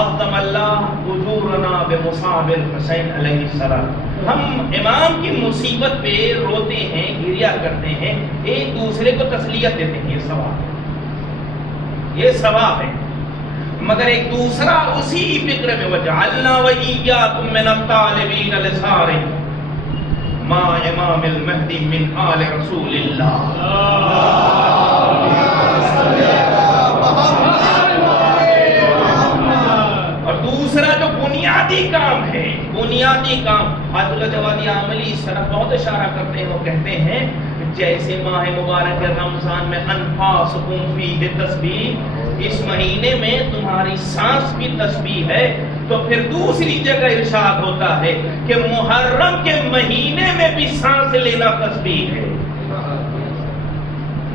عظم اللہ اجورنا بمصاب الحسین علیہ السلام۔ ہم امام کی مصیبت پہ روتے ہیں، گریا کرتے ہیں، ایک دوسرے کو تسلیت دیتے ہیں، یہ ثواب ہے، یہ ثواب ہے۔ مگر ایک دوسرا اسی فکر میں وجعلنا وإياكم من الطالبین لسار ما امام المہدی من آل رسول اللہ۔ اور دوسرا جو بنیادی کام ہے، بنیادی کام عادل جوادی عاملی اس طرح بہت اشارہ کرتے ہیں، وہ کہتے ہیں جیسے ماہ مبارک رمضان میں انفاسکم فیہ تسبیح، اس مہینے میں تمہاری سانس کی تسبیح ہے، تو پھر دوسری جگہ ارشاد ہوتا ہے کہ محرم کے مہینے میں بھی سانس لینا تسبیح ہے،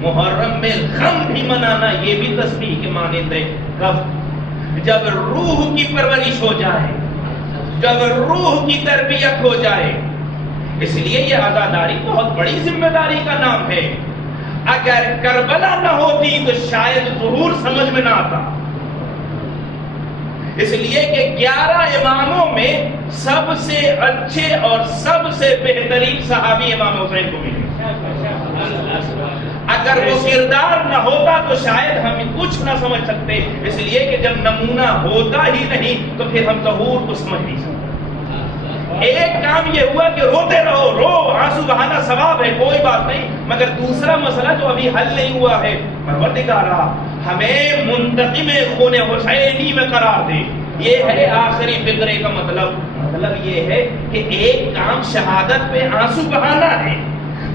محرم میں غم بھی منانا یہ بھی تسبیح کے مانند ہے۔ کب؟ جب روح کی پرورش ہو جائے، جب روح کی تربیت ہو جائے۔ اس لیے یہ عزاداری بہت بڑی ذمہ داری کا نام ہے۔ اگر کربلا نہ ہوتی تو شاید ظہور سمجھ میں نہ آتا، اس لیے کہ 11 اماموں میں سب سے اچھے اور سب سے بہترین صحابی امام حسین کو ملے۔ اگر وہ کردار نہ ہوتا تو شاید ہم کچھ نہ سمجھ سکتے، اس لیے کہ جب نمونہ ہوتا ہی نہیں تو پھر ہم ظہور کو سمجھ نہیں سکتے۔ ایک کام یہ ہوا کہ روتے رہو، رو، آنسو بہانا ثواب ہے، کوئی بات نہیں، مگر دوسرا مسئلہ جو ابھی حل نہیں ہوا ہے، پروردگارا ہمیں منتقم خون حسینی میں قرار دے۔ یہ ہے آخری فقرے کا مطلب یہ ہے کہ ایک کام شہادت پہ آنسو بہانا ہے،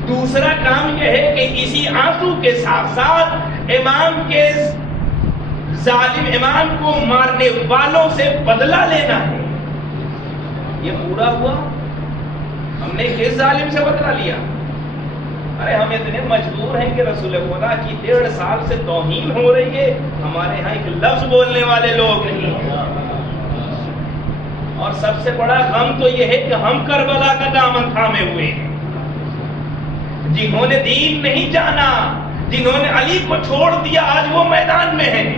دوسرا کام یہ ہے کہ اسی آنسو کے ساتھ ساتھ امام کے ظالم امام کو مارنے والوں سے بدلہ لینا ہے۔ یہ پورا ہوا، ہم نے کس ظالم سے بدلہ لیا؟ ارے ہم اتنے مجبور ہیں کہ رسول خدا کی 1.5 سال سے توہین ہو رہی ہے، ہمارے ہاں ایک لفظ بولنے والے لوگ نہیں ہیں۔ اور سب سے بڑا غم تو یہ ہے کہ ہم کربلا کا دامن تھامے ہوئے ہیں، جنہوں نے دین نہیں جانا، جنہوں نے علی کو چھوڑ دیا، آج وہ میدان میں ہیں۔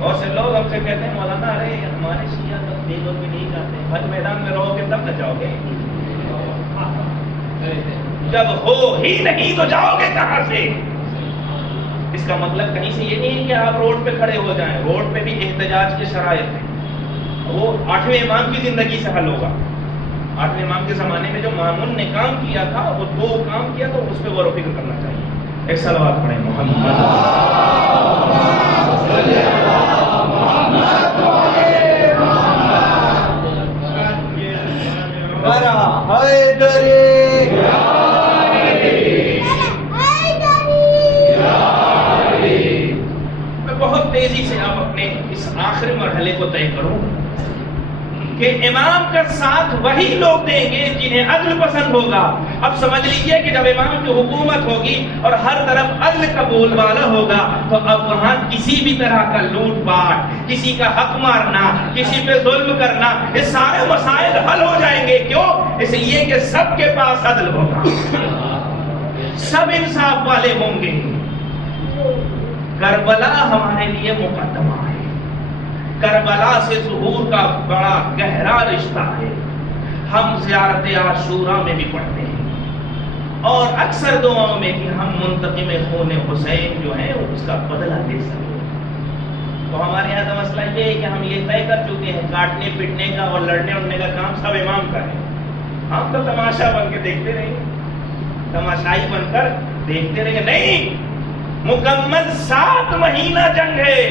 بہت سے لوگ ہم سے کہتے ہیں مولانا ارے ہمارے شیعہ تو دیگوں میں نہیں جاتے، بھائی میدان میں رہو گے تب نہ جاؤ گے، جب ہو ہی نہیں تو جاؤ گے کہاں سے؟ اس کا مطلب کہیں سے یہ نہیں ہے کہ آپ روڈ پہ کھڑے ہو جائیں، روڈ پہ بھی احتجاج کے شرائط ہیں، وہ 8ویں امام کی زندگی سے حل ہوگا۔ 8ویں امام کے زمانے میں جو مامون نے کام کیا تھا وہ 2 کام کیا تو اس پہ غور و فکر کرنا چاہیے۔ ایک صلوات پڑھیں محمد میں بہت تیزی سے آپ اپنے اس آخری مرحلے کو طے کروں کہ امام کا ساتھ وہی لوگ دیں گے جنہیں عدل پسند ہوگا۔ اب سمجھ لیجئے کہ جب امام کی حکومت ہوگی اور ہر طرف عدل کا بول بالا ہوگا تو اب وہاں کسی بھی طرح کا لوٹ پاٹ، کسی کا حق مارنا، کسی پہ ظلم کرنا، یہ سارے مسائل حل ہو جائیں گے۔ کیوں؟ اس لیے کہ سب کے پاس عدل ہوگا، سب انصاف والے ہوں گے۔ کربلا ہمارے لیے مقدمہ ہے، کربلا سے ظہور کا بڑا گہرا رشتہ ہے۔ ہم زیارت عاشورہ میں بھی پڑھتے ہیں اور اکثر دعاؤں میں کہ ہم منتقم خون حسین جو ہیں اس کا بدلہ لے سکیں۔ تو ہمارے یہاں کا مسئلہ یہ ہے کہ ہم یہ طے کر چکے ہیں کاٹنے پٹنے کا اور لڑنے اڑنے کا کام سب امام کا ہے، ہم تو تماشا بن کے دیکھتے رہیں گے، تماشائی بن کر دیکھتے رہیں گے۔ نہیں، مکمل 7 مہینہ جنگ ہے،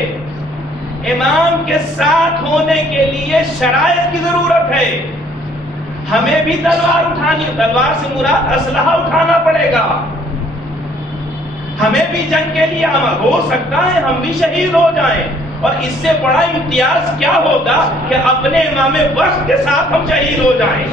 امام کے ساتھ ہونے کے لیے شرائط کی ضرورت ہے۔ ہمیں بھی تلوار اٹھانی، تلوار سے مراد اسلحہ اٹھانا پڑے گا، ہمیں بھی جنگ کے لیے ہو سکتا ہے ہم بھی شہید ہو جائیں، اور اس سے بڑا امتیاز کیا ہوگا کہ اپنے امام وقت کے ساتھ ہم شہید ہو جائیں۔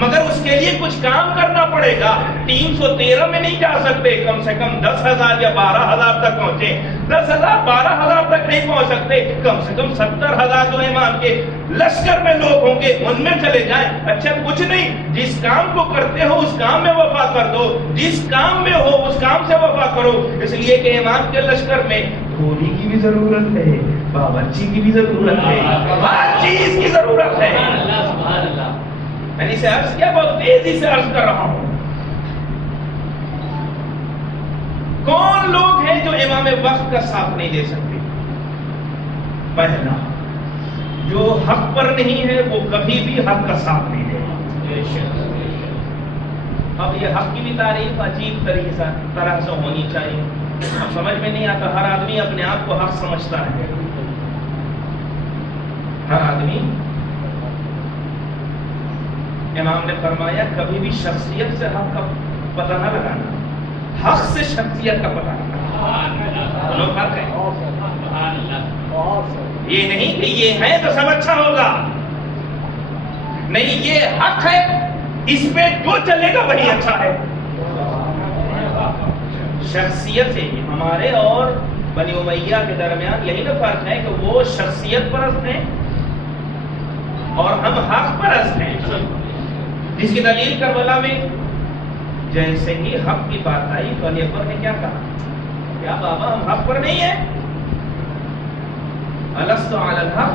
مگر اس کے لیے کچھ کام کرنا پڑے گا. 313 میں نہیں جا سکتے, کم سے کم 10,000 یا 12,000 تک پہنچے. 10,000 12,000 تک نہیں پہنچ سکتے, کم سے کم 70,000 جو امام کے لشکر میں لوگ ہوں گے ان میں چلے جائیں. اچھا کچھ نہیں, جس کام کو کرتے ہو اس کام میں وفا کر دو, جس کام میں ہو اس کام سے وفا کرو. اس لیے کہ امام کے لشکر میں دھوبی کی بھی ضرورت ہے, باورچی کی بھی ضرورت ہے, ہر چیز کی ضرورت ہے. میں نے اسے عرض کیا, بہت تیزی سے عرض کر رہا ہوں. کون لوگ ہیں جو امام وقت کا ساتھ نہیں دے سکتے؟ پہلا, جو حق پر نہیں ہے وہ کبھی بھی حق کا ساتھ نہیں دے گا. اب یہ حق کی بھی تعریف عجیب طرح سے ہونی چاہیے. اب سمجھ میں نہیں آتا, ہر آدمی اپنے آپ کو حق سمجھتا ہے. ہر آدمی, امام نے فرمایا کبھی بھی شخصیت سے حق کا پتہ نہ لگانا, حق سے شخصیت کا پتہ لگانا. دونوں فرق ہے. یہ نہیں کہ یہ ہے تو سب اچھا ہوگا, نہیں, یہ حق ہے, اس پہ جو چلے گا وہی اچھا ہے. شخصیت سے ہمارے اور بنی امیہ کے درمیان یہی نا فرق ہے کہ وہ شخصیت پرست ہیں اور ہم حق پرست ہیں. جس کی دلیل کربلا میں جیسے ہی حق کی بات آئی تو علی اکبر نے کیا کہا, کیا بابا ہم حق پر نہیں ہیں؟ الست علی الحق,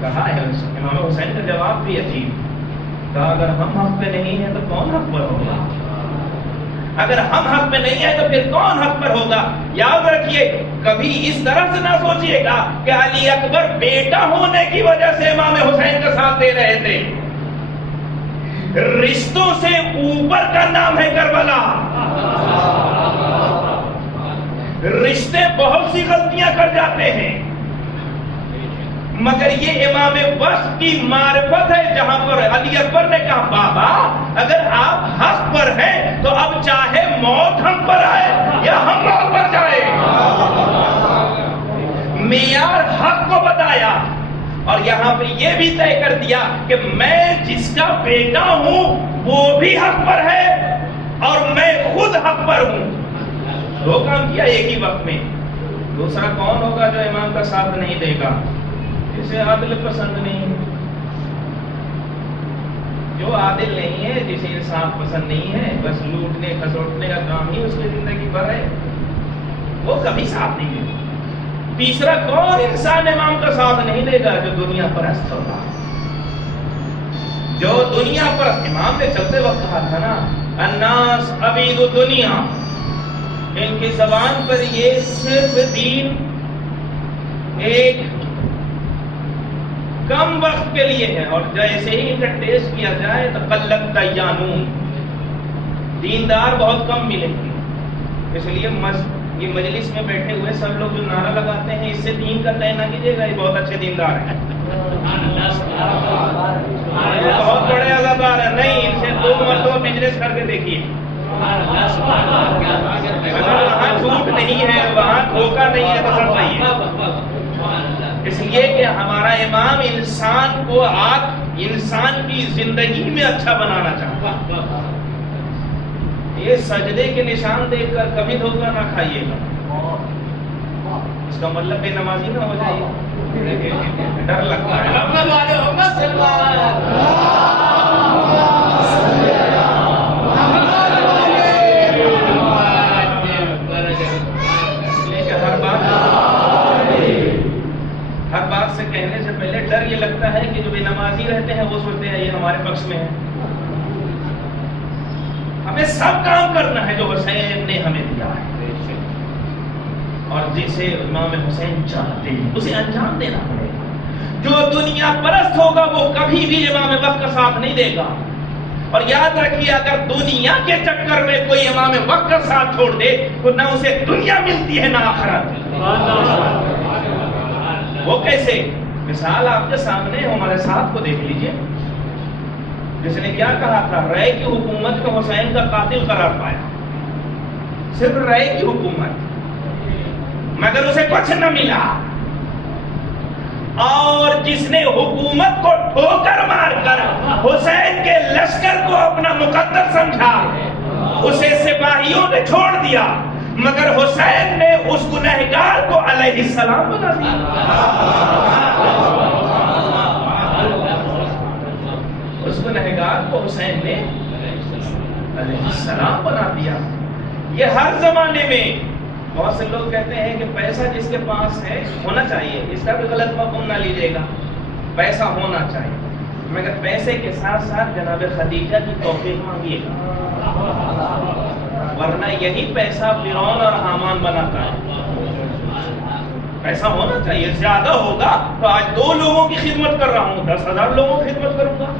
کہا ہے. امام حسین کا جواب بھی عجیب, کہا اگر ہم حق پہ نہیں ہیں تو کون حق پر ہوگا؟ اگر ہم حق پہ نہیں ہیں تو پھر کون حق پر ہوگا؟ یاد رکھیے, کبھی اس طرح سے نہ سوچیے گا کہ علی اکبر بیٹا ہونے کی وجہ سے امام حسین کا ساتھ دے رہے تھے. رشتوں سے اوپر کا نام ہے کربلا. رشتے بہت سی غلطیاں کر جاتے ہیں, مگر یہ امام وقت کی معرفت ہے جہاں پر علی اکبر نے کہا بابا اگر آپ حق پر ہیں تو اب چاہے موت ہم پر آئے یا ہم موت پر جائے. معیار حق کو بتایا اور یہاں پہ یہ بھی طے کر دیا کہ میں جس کا بیٹا ہوں وہ بھی حق پر ہے اور میں خود حق پر ہوں. دو کام کیا ایک ہی وقت میں. دوسرا کون ہوگا جو امام کا ساتھ نہیں دے گا؟ جسے عادل پسند نہیں ہے, جو عادل نہیں ہے, جسے انصاف پسند نہیں ہے, بس لوٹنے کھسوٹنے کا کام ہی اس کی زندگی بھر ہے, وہ کبھی ساتھ نہیں دے گا. تیسرا کون انسان امام کا ساتھ نہیں دے گا؟ جو دنیا پرست ہوگا. جو دنیا پرست, امام نے چلتے وقت کہا تھا نا الناس عبید الدنیا, ان کی زبان پر یہ صرف دین ایک کم وقت کے لیے ہے, اور جیسے ہی ان کا ٹیسٹ کیا جائے تو قلت دیانون, دیندار بہت کم ملیں گے. اس لیے یہ مجلس میں بیٹھے ہوئے سب لوگ جو نعرہ لگاتے ہیں اس سے دین کا طے نہ کیجیے گا, یہ بہت اچھے دیندار ہیں, بہت بڑے عزادار ہیں. نہیں, ان سے 2 مرتبہ بزنس کر کے دیکھیے. اگر وہاں جھوٹ نہیں ہے, وہاں دھوکہ نہیں ہے تو سب صحیح ہے. اس لیے کہ ہمارا امام انسان کو انسان کی زندگی میں اچھا بنانا چاہتا. یہ سجدے کے نشان دیکھ کر کبھی دھوکہ نہ کھائیے گا. اس کا مطلب بے نمازی نہ ہو جائے, ڈر لگتا ہے. ہر بات سے کہنے سے پہلے ڈر یہ لگتا ہے کہ جو بے نمازی رہتے ہیں وہ سوچتے ہیں یہ ہمارے پکش میں ہے. ہمیں سب کام کرنا ہے جو حسین نے ہمیں دیا ہے, اور جسے امام حسین چاہتے ہیں اسے انجام دینا پڑے گا. جو دنیا پرست ہوگا وہ کبھی بھی امام وقت کا ساتھ نہیں دے گا. اور یاد رکھیے, اگر دنیا کے چکر میں کوئی امام وقت کا ساتھ چھوڑ دے تو نہ اسے دنیا ملتی ہے نہ آخرت. وہ کیسے؟ مثال آپ کے سامنے ہمارے ساتھ کو دیکھ لیجئے. جس نے کیا کہا تھا, رائے کی حکومت کو حسین کا قاتل قرار پایا, صرف رائے کی حکومت, مگر اسے کچھ نہ ملا. اور جس نے حکومت کو ٹھوکر مار کر حسین کے لشکر کو اپنا مقدر سمجھا اسے سپاہیوں نے چھوڑ دیا، مگر حسین نے اس گنہگار کو علیہ السلام بنا دیا۔ اس گنہگار کو حسین نے علیہ السلام بنا دیا۔ یہ ہر زمانے میں بہت سے لوگ کہتے ہیں کہ پیسہ جس کے پاس ہے ہونا چاہیے، اس کا بھی غلط مفہوم نہ لیجیے گا، پیسہ ہونا چاہیے، مگر پیسے کے ساتھ ساتھ جناب خدیجہ کی توفیق مانگیے گا، ورنہ یہی پیسہ فرعون اور حامان بناتا ہے۔ پیسہ ہونا چاہیے، زیادہ ہوگا تو آج 2 لوگوں کی خدمت کر رہا ہوں، 10,000 لوگوں کی خدمت کروں گا۔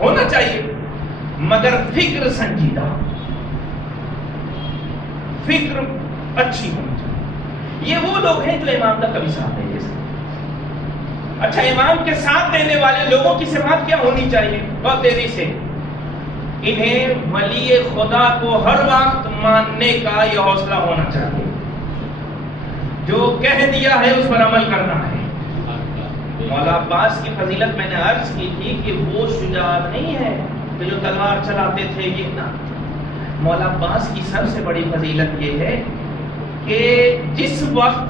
ہونا چاہیے، مگر فکر سنجیدہ، فکر اچھی ہونی چاہیے۔ یہ وہ لوگ ہیں جو امام کا کبھی ساتھ نہیں دے سکتے۔ اچھا، امام کے ساتھ دینے والے لوگوں کی صفات کیا ہونی چاہیے؟ بہت تیزی سے، انہیں ولی خدا کو ہر وقت ماننے کا یہ حوصلہ ہونا چاہیے، جو کہہ دیا ہے اس پر عمل کرنا ہے۔ مولا عباس کی فضیلت میں نے عرض کی تھی کہ وہ شجاعت نہیں ہے کہ جو تلوار چلاتے تھے، یہ نہ، مولا عباس کی سب سے بڑی فضیلت یہ ہے کہ جس وقت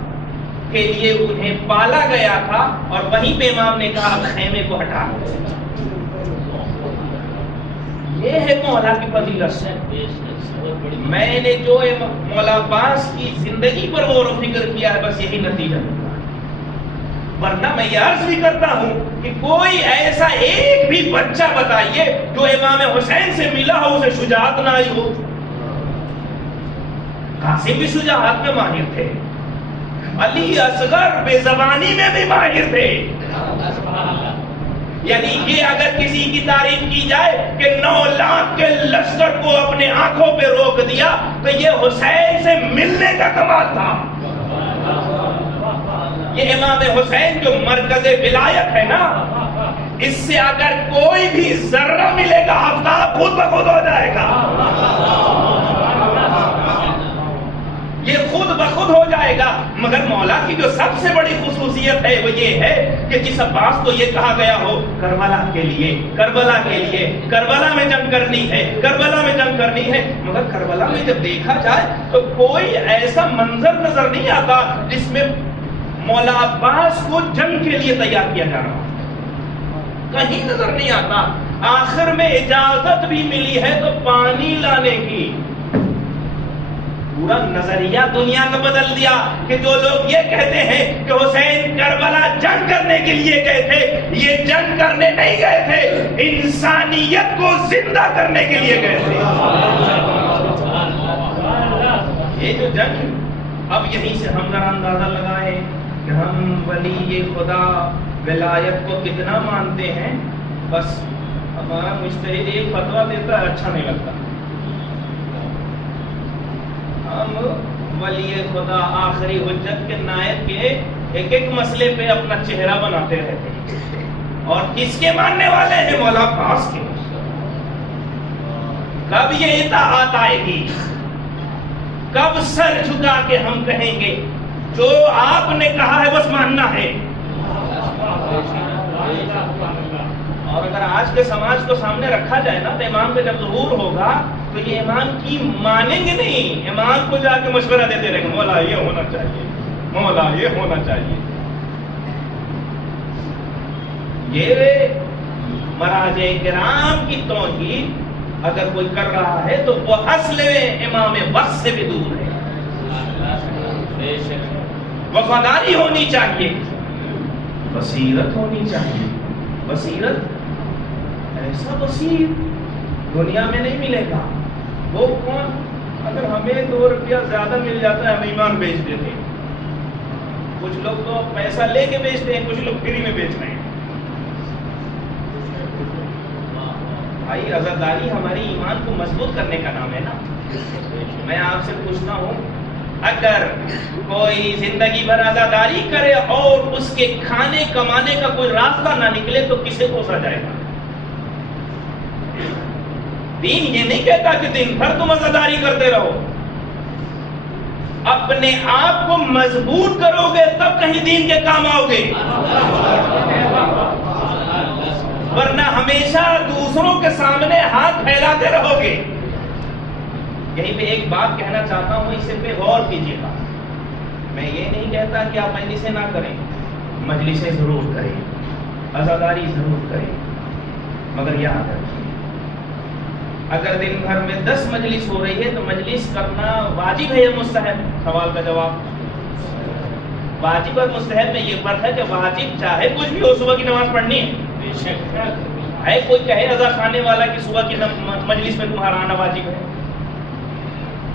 کے لیے انہیں پالا گیا تھا اور وہیں پہ امام نے کہا خیمے کو ہٹا دو، یہ ہے مولا کی فضیلت۔ میں نے جو مولا عباس کی زندگی پر غور و فکر کیا ہے، بس یہی نتیجہ ہے۔ ورنہ میں یہ عرض بھی کرتا ہوں کہ کوئی ایسا ایک بھی بچہ بتائیے جو امام حسین سے ملا ہو اسے شجاعت نہ آئی ہو۔ قاسم بھی شجاعت میں ماہر تھے، علی اصغر بے زبانی میں بھی ماہر تھے۔ یعنی یہ اگر کسی کی تعریف کی جائے کہ 9 لاکھ کے لشکر کو اپنے آنکھوں پہ روک دیا تو یہ حسین سے ملنے کا کمال تھا۔ یہ امام حسین جو مرکز ولایت ہے نا، اس سے اگر کوئی بھی ذرہ ملے گا آفتاب خود بخود ہو جائے گا، یہ خود بخود ہو جائے گا۔ مگر مولا کی جو سب سے بڑی خصوصیت ہے وہ یہ ہے کہ جس عباس کو یہ کہا گیا ہو کربلا کے لیے، کربلا کے لیے، کربلا میں جنگ کرنی ہے، کربلا میں جنگ کرنی ہے، مگر کربلا میں جب دیکھا جائے تو کوئی ایسا منظر نظر نہیں آتا جس میں مولا عباس کو جنگ کے لیے تیار کیا جا رہا، کہیں نظر نہیں آتا۔ آخر میں اجازت بھی ملی ہے تو پانی لانے کی، پورا نظریہ دنیا کا بدل دیا کہ جو لوگ یہ کہتے ہیں کہ حسین کربلا جنگ کرنے کے لیے گئے تھے، یہ جنگ کرنے نہیں گئے تھے، انسانیت کو زندہ کرنے کے لیے گئے تھے۔ یہ جو جنگ، اب یہیں سے ہم ذرا اندازہ لگائیں کہ ہم ولی خدا ولایت کو کتنا مانتے ہیں۔ بس ہمارا مجتہد ایک فتویٰ دیتا ہے، اچھا نہیں لگتا، ہم ولی خدا آخری حجت کے نائب کے ایک ایک مسئلے پہ اپنا چہرہ بناتے رہتے ہیں، اور کس کے ماننے والے ہیں؟ مولا عباس کے۔ کب یہ اطاعت آئے گی؟ کب سر جھکا کے ہم کہیں گے جو آپ نے کہا ہے بس ماننا ہے؟ اور اگر آج کے سماج کو سامنے رکھا جائے نا تو امام پہ جب ظہور ہوگا تو یہ امام کی مانیں گے نہیں، امام کو جا کے مشورہ دیتے رہیں گے، مولا یہ ہونا چاہیے، مولا یہ ہونا چاہیے۔ یہ مراجع کرام کی توہین اگر کوئی کر رہا ہے تو وہ اصل امام وقت سے بھی دور ہے۔ وفاداری ہونی چاہیے، بصیرت ہونی چاہیے، بصیرت، ایسا بصیر دنیا میں نہیں ملے گا۔ وہ کون؟ اگر ہمیں 2 روپیہ زیادہ مل جاتا ہے ہم ایمان بیچ دیتے ہیں، کچھ لوگ تو پیسہ لے کے بیچتے ہیں، کچھ لوگ فری میں بیچ رہے ہیں۔ بھائی عزاداری ہماری ایمان کو مضبوط کرنے کا نام ہے نا۔ میں آپ سے پوچھتا ہوں، اگر کوئی زندگی بھر عزاداری کرے اور اس کے کھانے کمانے کا کوئی راستہ نہ نکلے تو کسے کوسا جائے گا؟ دین یہ نہیں کہتا کہ دن بھر تم عزاداری کرتے رہو، اپنے آپ کو مضبوط کرو گے تب کہیں دین کے کام آؤ گے، ورنہ ہمیشہ دوسروں کے سامنے ہاتھ پھیلاتے رہو گے۔ یہیں پہ ایک بات کہنا چاہتا ہوں، اس پہ غور کیجیے گا۔ میں یہ نہیں کہتا کہ آپ مجلسیں نہ کریں، مجلسیں ضرور کریں، عزاداری ضرور کریں، مگر یاد رکھیں اگر دن بھر میں 10 مجلس ہو رہی ہے تو مجلس کرنا واجب ہے یا مستحب؟ سوال کا جواب واجب اور مستحب میں یہ فرق ہے کہ واجب چاہے کچھ بھی ہو صبح کی نماز پڑھنی ہے کوئی کہے رضا خانے والا کہ صبح کی مجلس میں تمہارا آنا واجب ہے،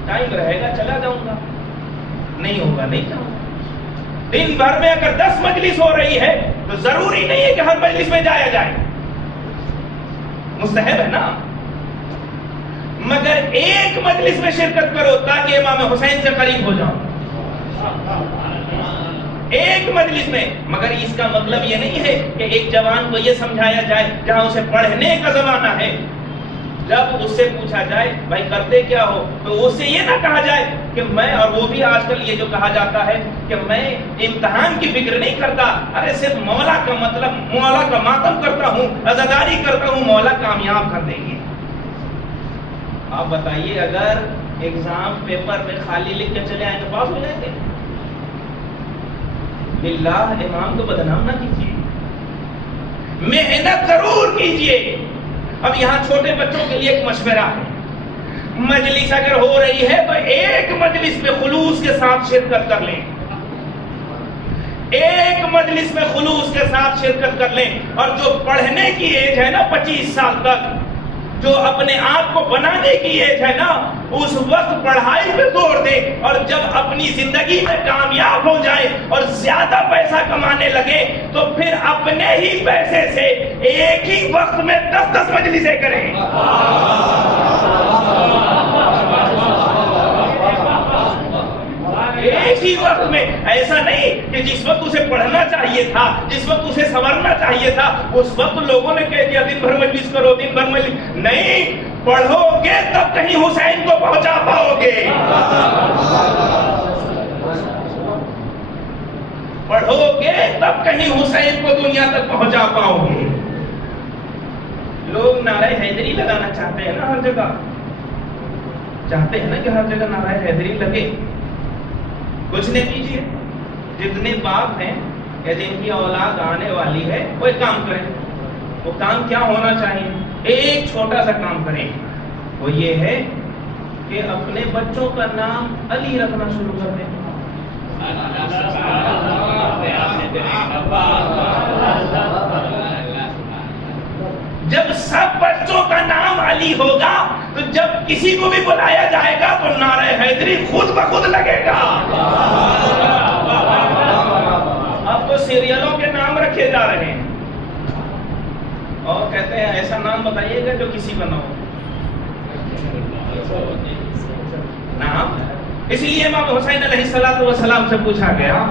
ٹائم رہے گا چلا جاؤں گا، نہیں ہوگا نہیں جاؤں گا۔ دن بھر میں اگر 10 مجلس ہو رہی ہے تو ضروری نہیں ہے کہ ہر مجلس میں جایا جائے، مستحب ہے نا، مگر ایک مجلس میں شرکت کرو تاکہ امام حسین سے قریب ہو جاؤ، ایک مجلس میں۔ مگر اس کا مطلب یہ نہیں ہے کہ ایک جوان کو یہ سمجھایا جائے جہاں اسے پڑھنے کا زمانہ ہے، جب اس سے پوچھا جائے بھائی کرتے کیا ہو تو اس سے یہ نہ کہا جائے کہ میں، اور وہ بھی آج کل یہ جو کہا جاتا ہے کہ میں امتحان کی فکر نہیں کرتا، ارے صرف مولا کا مطلب مولا کا ماتم کرتا ہوں، عزاداری کرتا ہوں، مولا کامیاب کر دیں گے۔ آپ بتائیے اگر ایگزام پیپر میں خالی لکھ کے چلے آئیں تو پاس ہو جائیں گے؟ باللہ امام کو بدنام نہ کیجیے، محنت ضرور کیجیے۔ اب یہاں چھوٹے بچوں کے لیے ایک مشورہ ہے، مجلس اگر ہو رہی ہے تو ایک مجلس میں خلوص کے ساتھ شرکت کر لیں، ایک مجلس میں خلوص کے ساتھ شرکت کر لیں، اور جو پڑھنے کی ایج ہے نا 25 سال تک، جو اپنے آپ کو بنانے کی ایج ہے نا، اس وقت پڑھائی پہ زور دے، اور جب اپنی زندگی میں کامیاب ہو جائے اور زیادہ پیسہ کمانے لگے تو پھر اپنے ہی پیسے سے ایک ہی وقت میں 10 مجلسیں کریں۔ ایک ہی وقت میں، ایسا نہیں کہ جس وقت اسے پڑھنا چاہیے تھا، جس وقت اسے سنورنا چاہیے تھا، اس وقت لوگوں نے کہہ دیا دن بھر مجلس کرو، دن بھر مجلس نہیں، پڑھو گے تب کہیں حسین کو پہنچا پاؤ گے، پڑھو گے تب کہیں حسین کو دنیا تک پہنچا پاؤ گے۔ لوگ نعرہ حیدری لگانا چاہتے ہیں نا، ہر جگہ چاہتے ہیں نا کہ ہر جگہ نعرہ حیدری لگے، کچھ نہیں کیجیے۔ جتنے باپ ہیں یا جن کی اولاد آنے والی ہے وہ ایک کام کریں، وہ کام کیا ہونا چاہیے؟ ایک چھوٹا سا کام کریں، وہ یہ ہے کہ اپنے بچوں کا نام علی رکھنا شروع کر دیں۔ جب سب بچوں کا نام علی ہوگا تو جب کسی کو بھی بلایا جائے گا تو نعرہ حیدری خود بخود لگے گا۔ اب تو سیریلوں کے نام رکھے جا رہے ہیں اور کہتے ہیں ایسا نام بتائیے گا جو کسی کا نہ ہو نام۔ اس لیے امام حسین علیہ السلام سے پوچھا گیا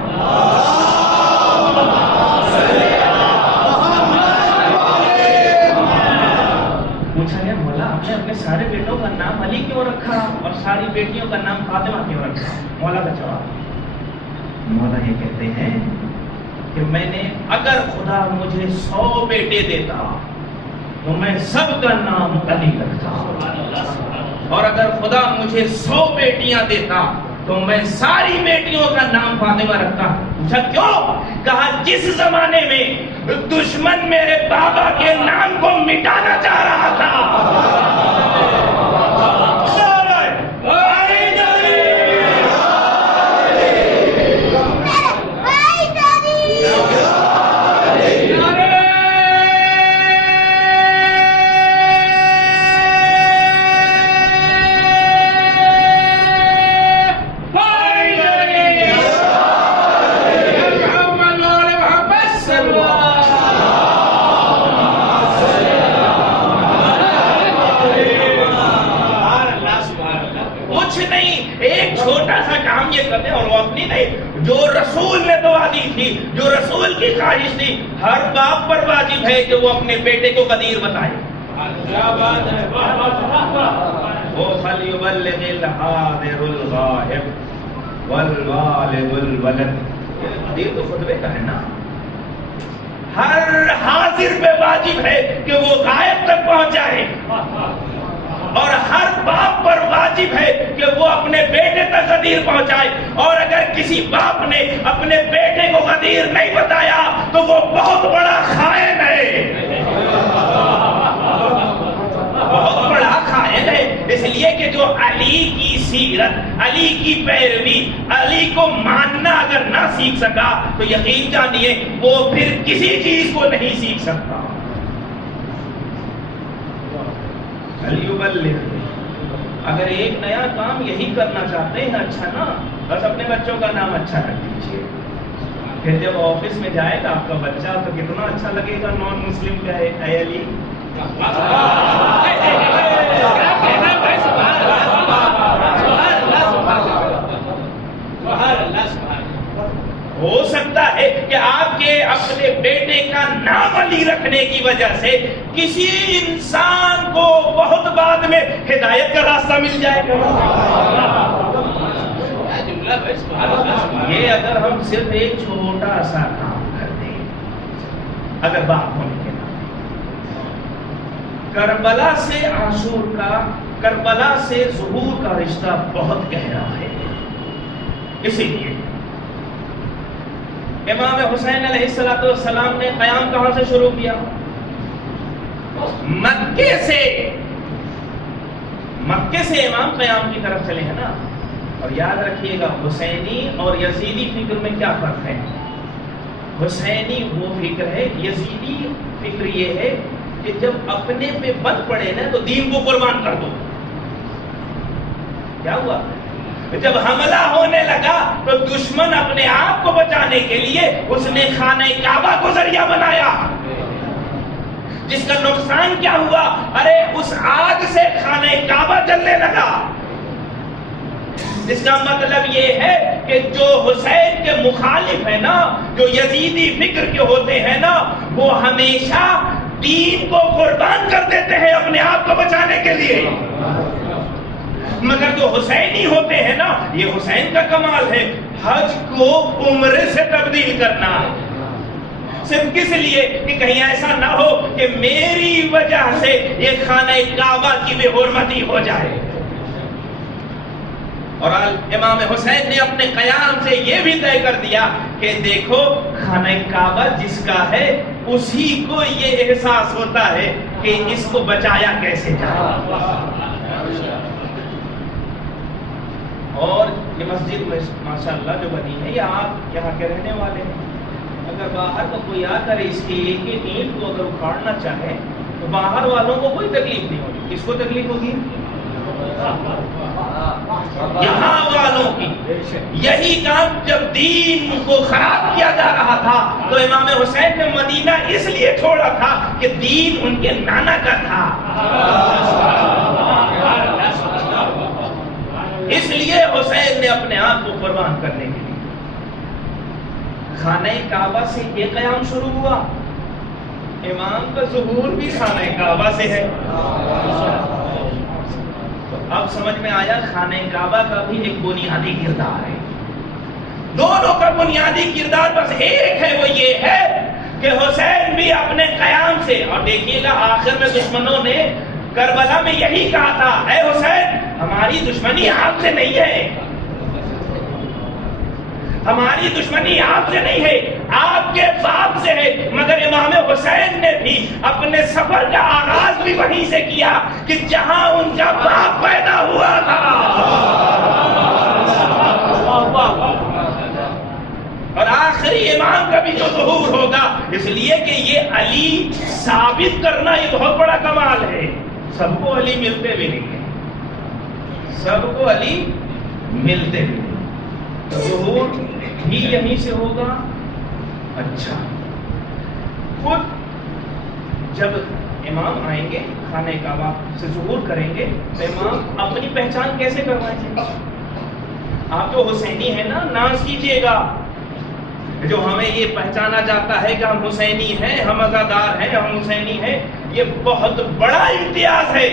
مولا آپ نے اپنے سارے بیٹوں کا نام علی کیوں رکھا اور ساری بیٹیوں کا نام فاطمہ کیوں رکھا؟ مولا کا جواب، مولا یہ کہتے ہیں کہ میں نے، اگر خدا مجھے 100 بیٹے دیتا تو میں سب کا نام علی رکھتا، اور اگر خدا مجھے 100 بیٹیاں دیتا تو میں ساری بیٹیوں کا نام فاطمہ رکھتا۔ پوچھا کیوں؟ کہا جس زمانے میں دشمن میرے بابا کے نام کو مٹانا چاہ رہا تھا، جو رسول نے دعا دی تھی، جو رسول کی خواہش تھی، ہر باپ پر واجب ہے کہ وہ اپنے بیٹے کو قدیر بتائے۔ کیا بات ہے، وہ فلیبلغ الحاضر الغائب، والوالد الولد، یہ تو خطبے کا ہے نا. ہر حاضر پہ واجب ہے کہ وہ غائب تک پہنچائے، اور ہر باپ پر واجب ہے کہ وہ اپنے بیٹے تک غدیر پہنچائے. اور اگر کسی باپ نے اپنے بیٹے کو غدیر نہیں بتایا تو وہ بہت بڑا خائن ہے، بہت بڑا خائن ہے. اس لیے کہ جو علی کی سیرت، علی کی پیروی، علی کو ماننا اگر نہ سیکھ سکا تو یقین جانیے وہ پھر کسی چیز کو نہیں سیکھ سکتا. اگر ایک نیا کام یہی کرنا چاہتے ہیں اچھا نا، بس اپنے بچوں کا نام اچھا رکھ دیجیے، پھر جب آفس میں جائے گا آپ کا بچہ تو کتنا اچھا لگے گا نان مسلم کا ہے، اے علی. ہو سکتا ہے کہ آپ کے اپنے بیٹے کا نام علی رکھنے کی وجہ سے کسی انسان کو بہت بعد میں ہدایت کا راستہ مل جائے گا. یہ اگر ہم صرف ایک چھوٹا سا کام کر دیں، اگر باپ ہونے کے ناطے کربلا سے عاشور کا، کربلا سے ظہور کا رشتہ بہت گہرا ہے. اسی لیے امام حسین علیہ السلام نے قیام کہاں سے شروع کیا؟ مکے سے. مکے سے امام قیام کی طرف چلے ہیں نا. اور یاد رکھیے گا حسینی اور یزیدی فکر میں کیا فرق ہے. حسینی وہ فکر ہے، یزیدی فکر یہ ہے کہ جب اپنے پہ بند پڑے نا تو دین کو قربان کر دو. کیا ہوا؟ جب حملہ ہونے لگا تو دشمن اپنے آپ کو بچانے کے لیے اس نے خانہ کعبہ کو ذریعہ بنایا، جس کا نقصان کیا ہوا؟ ارے اس آگ سے خانہ کعبہ جلنے لگا. جس کا مطلب یہ ہے کہ جو حسین کے مخالف ہے نا، جو یزیدی فکر کے ہوتے ہیں نا، وہ ہمیشہ دین کو قربان کر دیتے ہیں اپنے آپ کو بچانے کے لیے. مگر جو حسینی ہوتے ہیں نا، یہ حسین کا کمال ہے، حج کو عمرے سے تبدیل کرنا، صرف کس لیے کہ کہیں ایسا نہ ہو کہ میری وجہ سے یہ خانہ کعبہ کی بے حرمتی ہو جائے. اور امام حسین نے اپنے قیام سے یہ بھی طے کر دیا کہ دیکھو خانہ کعبہ جس کا ہے اسی کو یہ احساس ہوتا ہے کہ اس کو بچایا کیسے جائے. اور یہ مسجد ماشاءاللہ جو بنی ہے، یہ آپ یہاں کے رہنے والے ہیں، اگر باہر کو کوئی آ کر اس کی ایک ایک اینٹ کو اگر اکھاڑنا چاہے تو باہر والوں کو کوئی تکلیف نہیں ہوگی. کس کو تکلیف ہوگی؟ یہاں والوں کی. یہی کام جب دین کو خراب کیا جا رہا تھا تو امام حسین نے مدینہ اس لیے چھوڑا تھا کہ دین ان کے نانا کا تھا. اس لیے حسین نے اپنے آپ کو قربان کرنے کے لیے خانہ کعبہ سے یہ قیام شروع ہوا. امام کا ظہور بھی خانہ کعبہ سے ہے. تو اب سمجھ میں آیا خانہ کعبہ کا بھی ایک بنیادی کردار ہے. دونوں کا بنیادی کردار بس ایک ہے، وہ یہ ہے کہ حسین بھی اپنے قیام سے، اور دیکھیے گا آخر میں دشمنوں نے کربلا میں یہی کہا تھا، اے حسین ہماری دشمنی آپ سے نہیں ہے، ہماری دشمنی آپ سے نہیں ہے، آپ کے باپ سے ہے. مگر امام حسین نے بھی اپنے سفر کا آغاز بھی وہیں سے کیا کہ جہاں ان کا باپ پیدا ہوا تھا. اور آخری امام کا بھی جو ظہور ہوگا، اس لیے کہ یہ علی ثابت کرنا یہ بہت بڑا کمال ہے. سب کو علی ملتے بھی نہیں ہیں، سب کو علی ملتے بھی نہیں. ظہور بھی یہیں سے ہوگا. اچھا، خود جب امام آئیں گے خانہ کعبہ سے ظہور کریں گے تو امام اپنی پہچان کیسے کروائیں گے؟ آپ جو حسینی ہیں نا، ناز کیجئے گا. جو ہمیں یہ پہچانا جاتا ہے کہ ہم حسینی ہیں، ہم عزادار ہیں، ہم حسینی ہیں، یہ بہت بڑا امتیاز ہے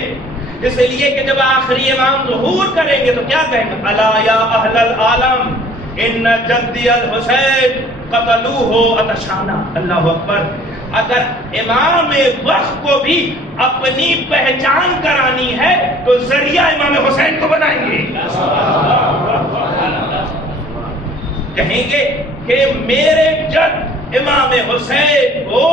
اس لیے کہ جب آخری امام ظہور کریں گے تو کیا کہیں گے؟ الا یا اہل العالم ان جدی الحسین قتلوہ عطشانا. اللہ اکبر. اگر امام وقت کو بھی اپنی پہچان کرانی ہے تو ذریعہ امام حسین کو بنائیں گے. کہیں گے کہ میرے جد امام حسین کو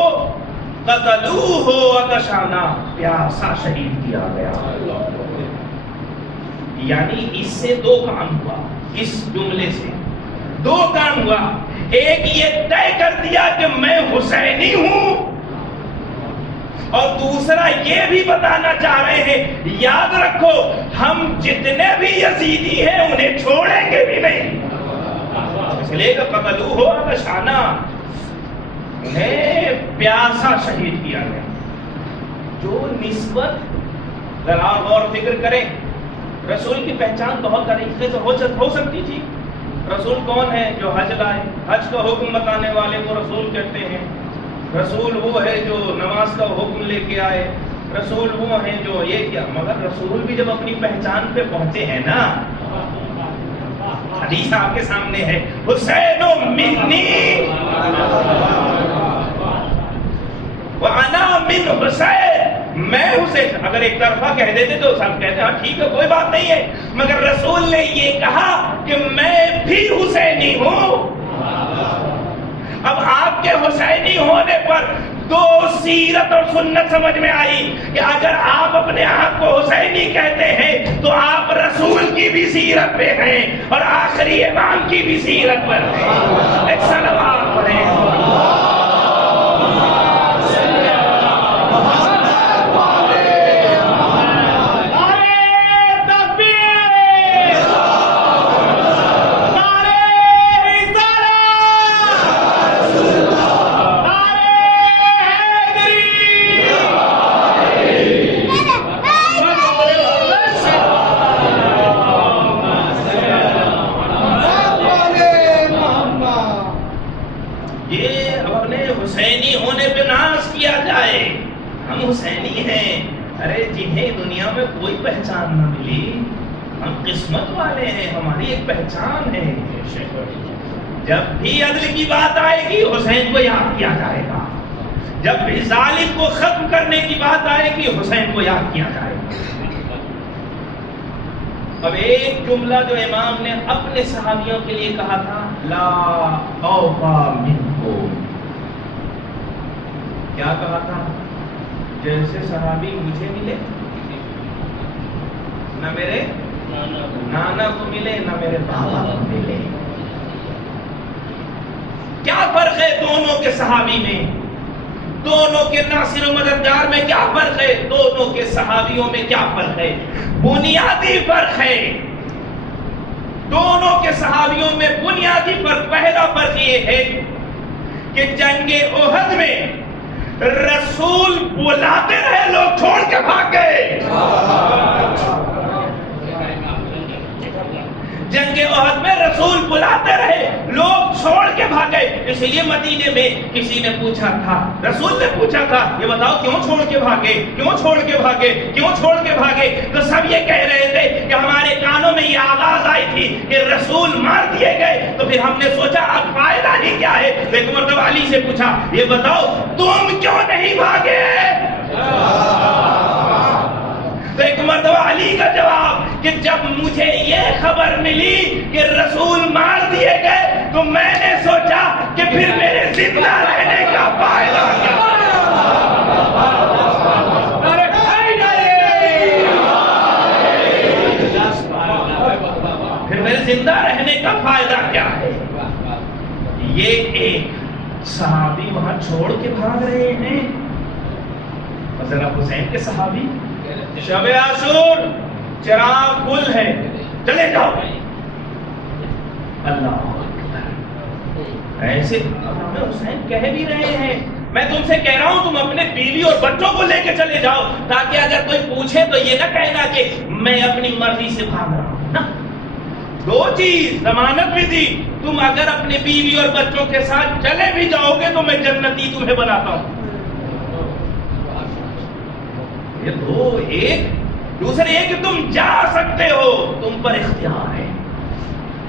قتلوہ عطشانا، پیاسا شہید کیا گیا. یعنی اس سے دو کام ہوا، اس جملے سے دو کام ہوا. ایک یہ طے کر دیا کہ میں حسینی ہوں، اور دوسرا یہ بھی بتانا چاہ رہے ہیں یاد رکھو ہم جتنے بھی یزیدی ہیں انہیں چھوڑیں گے بھی نہیں. اس لیے کہ قتلوہ عطشانا، انہیں پیاسا شہید کیا گیا. جو نسبت ذرا غور فکر کریں، رسول کی پہچان بہت طریقے سے ہو سکتی تھی. رسول کون ہے؟ جو حج لائے، حج کا حکم بتانے والے کو رسول کہتے ہیں. رسول وہ ہے جو نماز کا حکم لے کے آئے. رسول وہ ہیں جو یہ کیا. مگر رسول بھی جب اپنی پہچان پہ پہنچے ہیں نا، حدیث آپ کے سامنے ہے، حسین منی وَأَنَا مِنْ حُسَيْن، میں حسین. اگر ایک طرفہ کہہ دیتے تو سب کہتے ہیں ٹھیک ہے کوئی بات نہیں ہے، مگر رسول نے یہ کہا کہ میں بھی حسینی ہوں. اب آپ کے حسینی ہونے پر دو سیرت اور سنت سمجھ میں آئی کہ اگر آپ اپنے آپ کو حسینی کہتے ہیں تو آپ رسول کی بھی سیرت پہ ہیں اور آخری امام کی بھی سیرت پر ہیں. ایک صلوات پڑھیں. حسینی ہیں. ارے جنہیں دنیا میں کوئی پہچان نہ ملی، ہم قسمت والے ہیں، ہماری ایک پہچان ہے. جب بھی عدل کی بات آئے گی حسین کو یاد کیا جائے گا، جب بھی ظالم کو ختم کرنے کی بات آئے گی حسین کو یاد کیا جائے گا. اب ایک جملہ جو امام نے اپنے صحابیوں کے لیے کہا تھا، لا اوفا منکم، کیا کہا تھا؟ جیسے صحابی مجھے ملے نہ میرے نانا کو ملے نہ میرے بابا کو ملے. کیا فرق ہے دونوں کے صحابی میں؟ دونوں کے ناصر و مددگار میں کیا فرق ہے؟ دونوں کے صحابیوں میں کیا فرق ہے؟ بنیادی فرق ہے. دونوں کے صحابیوں میں بنیادی فرق، پہلا فرق یہ ہے کہ جنگ احد میں رسول بلاتے رہے، لوگ چھوڑ کے بھاگ گئے. جنگ احد میں رسول بلاتے رہے، لوگ چھوڑ کے بھاگے. اس لیے مدینے میں کسی نے پوچھا تھا، رسول نے پوچھا تھا یہ بتاؤ کیوں چھوڑ کے بھاگے، کیوں چھوڑ کے بھاگے، کیوں چھوڑ کے بھاگے؟ تو سب یہ کہہ رہے تھے کہ ہمارے کانوں میں یہ آواز آئی تھی کہ رسول مار دیے گئے. تو پھر ہم نے سوچا اب فائدہ نہیں کیا ہے. ایک مرتبہ علی سے پوچھا یہ بتاؤ تم کیوں نہیں بھاگے؟ تو ایک مرتبہ علی کا جواب کہ جب مجھے یہ خبر ملی کہ رسول مار دیے گئے تو میں نے سوچا کہ پھر میرے زندہ رہنے کا فائدہ کیا؟ پھر میرے زندہ رہنے کا فائدہ کیا ہے؟ یہ ایک صحابی وہاں چھوڑ کے بھاگ رہے ہیں. ذرا حسین کے صحابی، شب عاشور چراغ گل ہے، چلے جاؤ. اللہ ایسے حسین کہہ بھی رہے ہیں میں تم سے کہہ رہا ہوں تم اپنے بیوی اور بچوں کو لے کے چلے جاؤ، تاکہ اگر کوئی پوچھے تو یہ نہ کہنا کہ میں اپنی مرضی سے بھاگ رہا ہوں. نا دو چیز ضمانت بھی دی، تم اگر اپنے بیوی اور بچوں کے ساتھ چلے بھی جاؤ گے تو میں جنتی تمہیں بناتا ہوں. یہ دو، ایک دوسرے یہ کہ تم جا سکتے ہو، تم پر اختیار ہے۔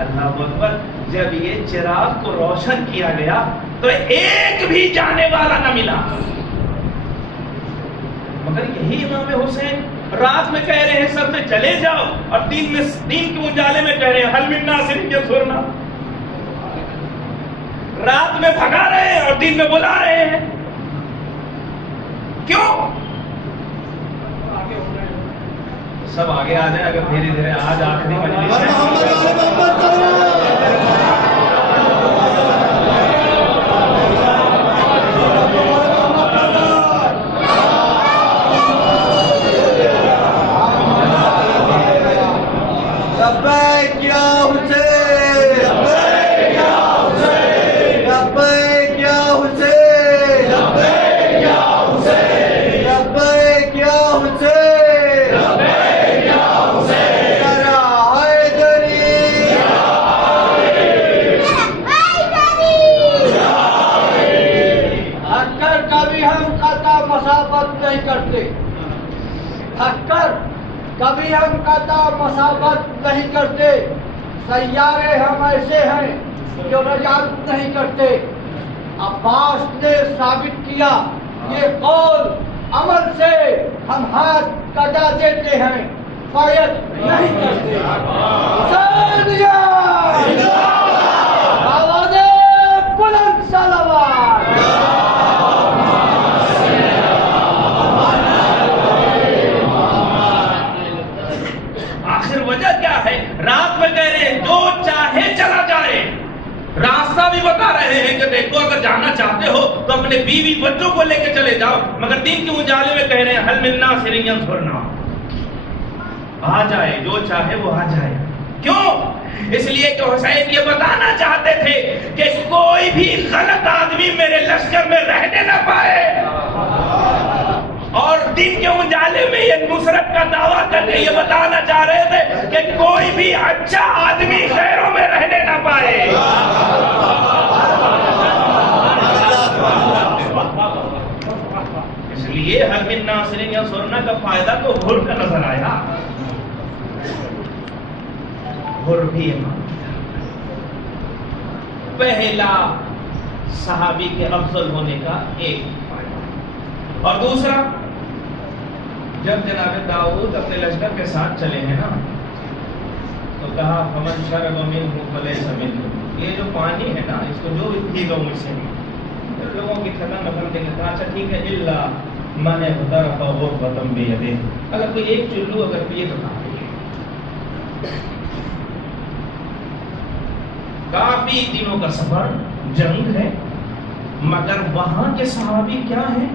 اللہ اکبر۔ جب یہ چراغ کو روشن کیا گیا تو ایک بھی جانے والا نہ ملا، مگر یہی امام حسین رات میں کہہ رہے ہیں سب سے چلے جاؤ، اور دین کے اجالے میں کہہ رہے ہیں حل من ناصر ینصرنا۔ رات میں بھگا رہے ہیں اور دن میں بلا رہے ہیں، کیوں؟ سب آگے آ جائیں اگر دھیرے دھیرے۔ آج آخری مجلس ہے۔ کبھی ہم قطع مسافت نہیں کرتے، سیارے ہم ایسے ہیں جو رجعت نہیں کرتے۔ عباس نے ثابت کیا یہ قول عمل سے ہم ہاتھ کٹا دیتے ہیں، فائد نہیں کرتے۔ حسینیہ آواز بلند صلوات۔ وجہ کیا ہے؟ رات میں کہہ رہے ہیں جو چاہے چلا جائے، راستہ بھی بتا رہے ہیں کہ دیکھو اگر جانا چاہتے ہو تو اپنے بیوی بچوں کو لے کے چلے جاؤ، مگر دین کے اجالے میں کہہ رہے ہیں حل من ناصر ینصرنا، آ جائے جو چاہے وہ آ جائے۔ کیوں؟ اس لیے کہ حسین یہ بتانا چاہتے تھے کہ کوئی بھی غلط آدمی میرے لشکر میں رہنے نہ پائے، اور دن کے اجالے میں یہ نصرت کا دعویٰ کر کے یہ بتانا چاہ رہے تھے کہ کوئی بھی اچھا آدمی غیروں میں رہنے نہ پائے۔ اس لیے حل من ناصر ینصرنا کا فائدہ تو حر کا نظر آیا۔ حر بھی پہلا صحابی کے افضل ہونے کا ایک فائدہ، اور دوسرا جب جناب داؤد اپنے لشکر کے ساتھ چلے ہیں نا تو کہا فمن شرب منہ فلیس منہ، یہ جو پانی ہے نا اس کو جو پی لو مجھ سے۔ لوگوں کی تھکن نفل کے لیے کہا اچھا ٹھیک ہے الا من اغترف غرفۃ بیدہ، اگر کوئی ایک چلو اگر پیے تو کہا۔ کافی دنوں کا سفر، جنگ ہے، مگر وہاں کے صحابی کیا ہیں؟